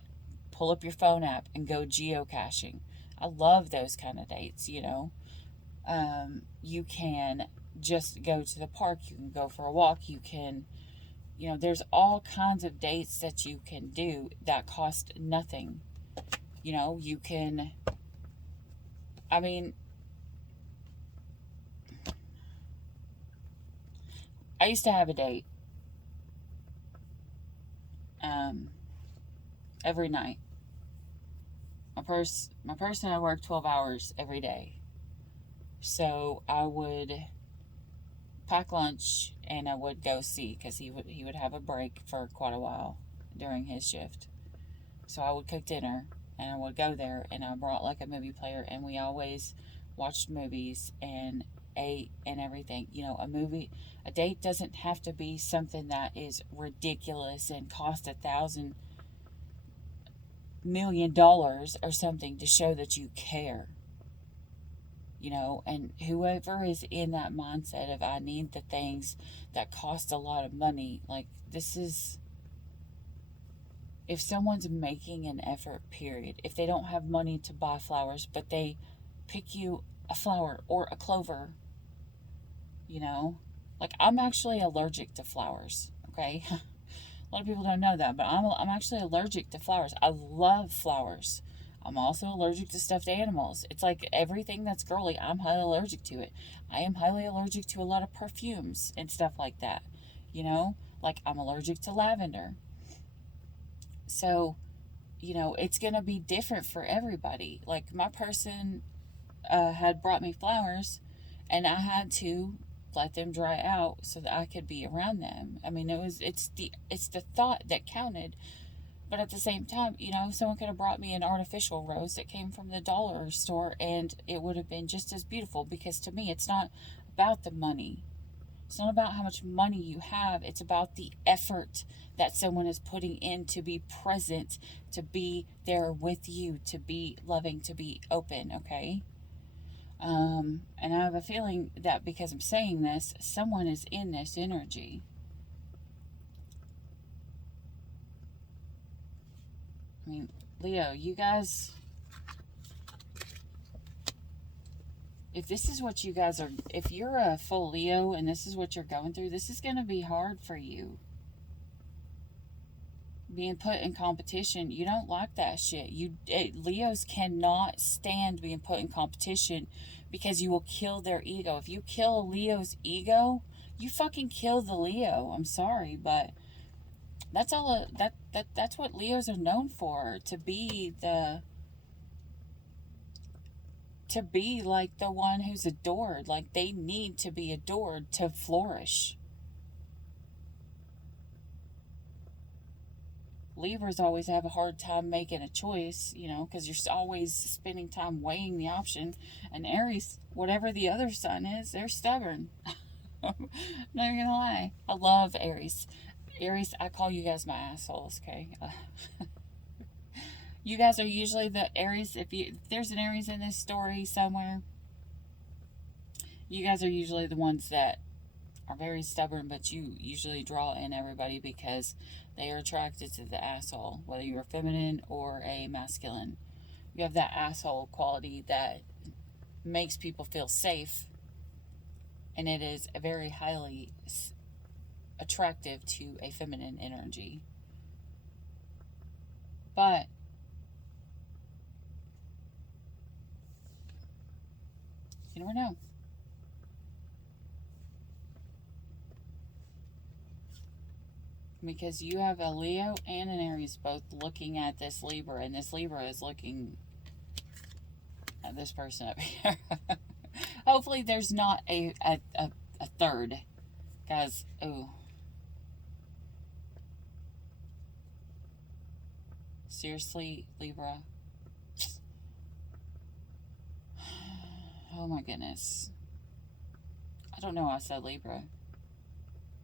pull up your phone app and go geocaching. I love those kind of dates, You can just go to the park. You can go for a walk. You can, there's all kinds of dates that you can do that cost nothing. You can, I used to have a date every night. My person, I worked 12 hours every day. So I would pack lunch and I would go see, because he would have a break for quite a while during his shift. So I would cook dinner and I would go there, and I brought like a movie player, and we always watched movies and ate and everything. A date doesn't have to be something that is ridiculous and cost $1,000,000 or something to show that you care. And whoever is in that mindset of, I need the things that cost a lot of money, like, this is, if someone's making an effort, period, if they don't have money to buy flowers, but they pick you a flower or a clover, like, I'm actually allergic to flowers, okay? A lot of people don't know that, but I'm actually allergic to flowers. I love flowers. I'm also allergic to stuffed animals. It's like everything that's girly, I'm highly allergic to it. I am highly allergic to a lot of perfumes and stuff like that. Like, I'm allergic to lavender. So, it's going to be different for everybody. Like, my person had brought me flowers, and I had to let them dry out so that I could be around them. It's the thought that counted. But at the same time, someone could have brought me an artificial rose that came from the dollar store, and it would have been just as beautiful, because to me, it's not about the money. It's not about how much money you have. It's about the effort that someone is putting in to be present, to be there with you, to be loving, to be open, okay? And I have a feeling that because I'm saying this, someone is in this energy. Leo, you guys, if this is what you guys are, if you're a full Leo and this is what you're going through, this is going to be hard for you. Being put in competition, you don't like that shit. Leos cannot stand being put in competition, because you will kill their ego. If you kill a Leo's ego, you fucking kill the Leo. I'm sorry, but that's all. That's what Leos are known for. To be like the one who's adored. Like, they need to be adored to flourish. Libras always have a hard time making a choice, you know, because you're always spending time weighing the option. And Aries, whatever the other sign is, they're stubborn. I'm not gonna lie. I love Aries. Aries, I call you guys my assholes, okay? You guys are usually the Aries. If there's an Aries in this story somewhere, you guys are usually the ones that are very stubborn, but you usually draw in everybody because they are attracted to the asshole, whether you're feminine or a masculine. You have that asshole quality that makes people feel safe, and it is a very highly attractive to a feminine energy. But you never know. Because you have a Leo and an Aries both looking at this Libra, and this Libra is looking at this person up here. Hopefully there's not a third. Guys, ooh. Seriously, Libra? Oh my goodness. I don't know why I said Libra.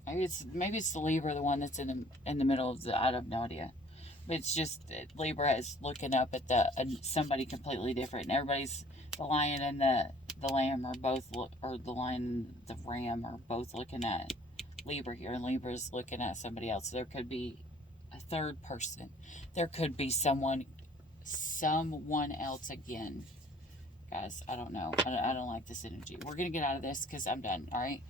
Maybe it's the Libra, the one that's in the middle of the. I have no idea, but it's just Libra is looking up at somebody completely different, and everybody's the lion and the lamb are both or the lion and the ram are both looking at Libra here, and Libra's looking at somebody else. So there could be a third person. There could be someone else again. Guys, I don't know. I don't like this energy. We're gonna get out of this because I'm done. All right,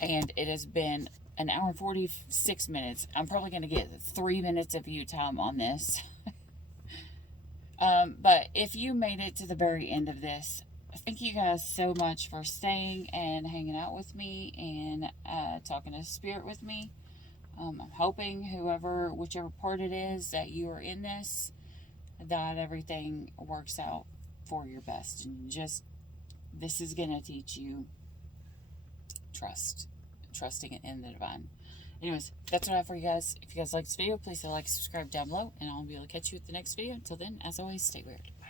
and it has been an hour and 46 minutes. I'm probably going to get 3 minutes of you time on this. But if you made it to the very end of this, thank you guys so much for staying and hanging out with me and talking to Spirit with me. I'm hoping whichever part it is that you are in this, that everything works out for your best. And this is going to teach you trusting in the divine. Anyways, that's what I have for you guys. If you guys like this video, please hit like, subscribe down below, and I'll be able to catch you at the next video. Until then, as always, stay weird. Bye.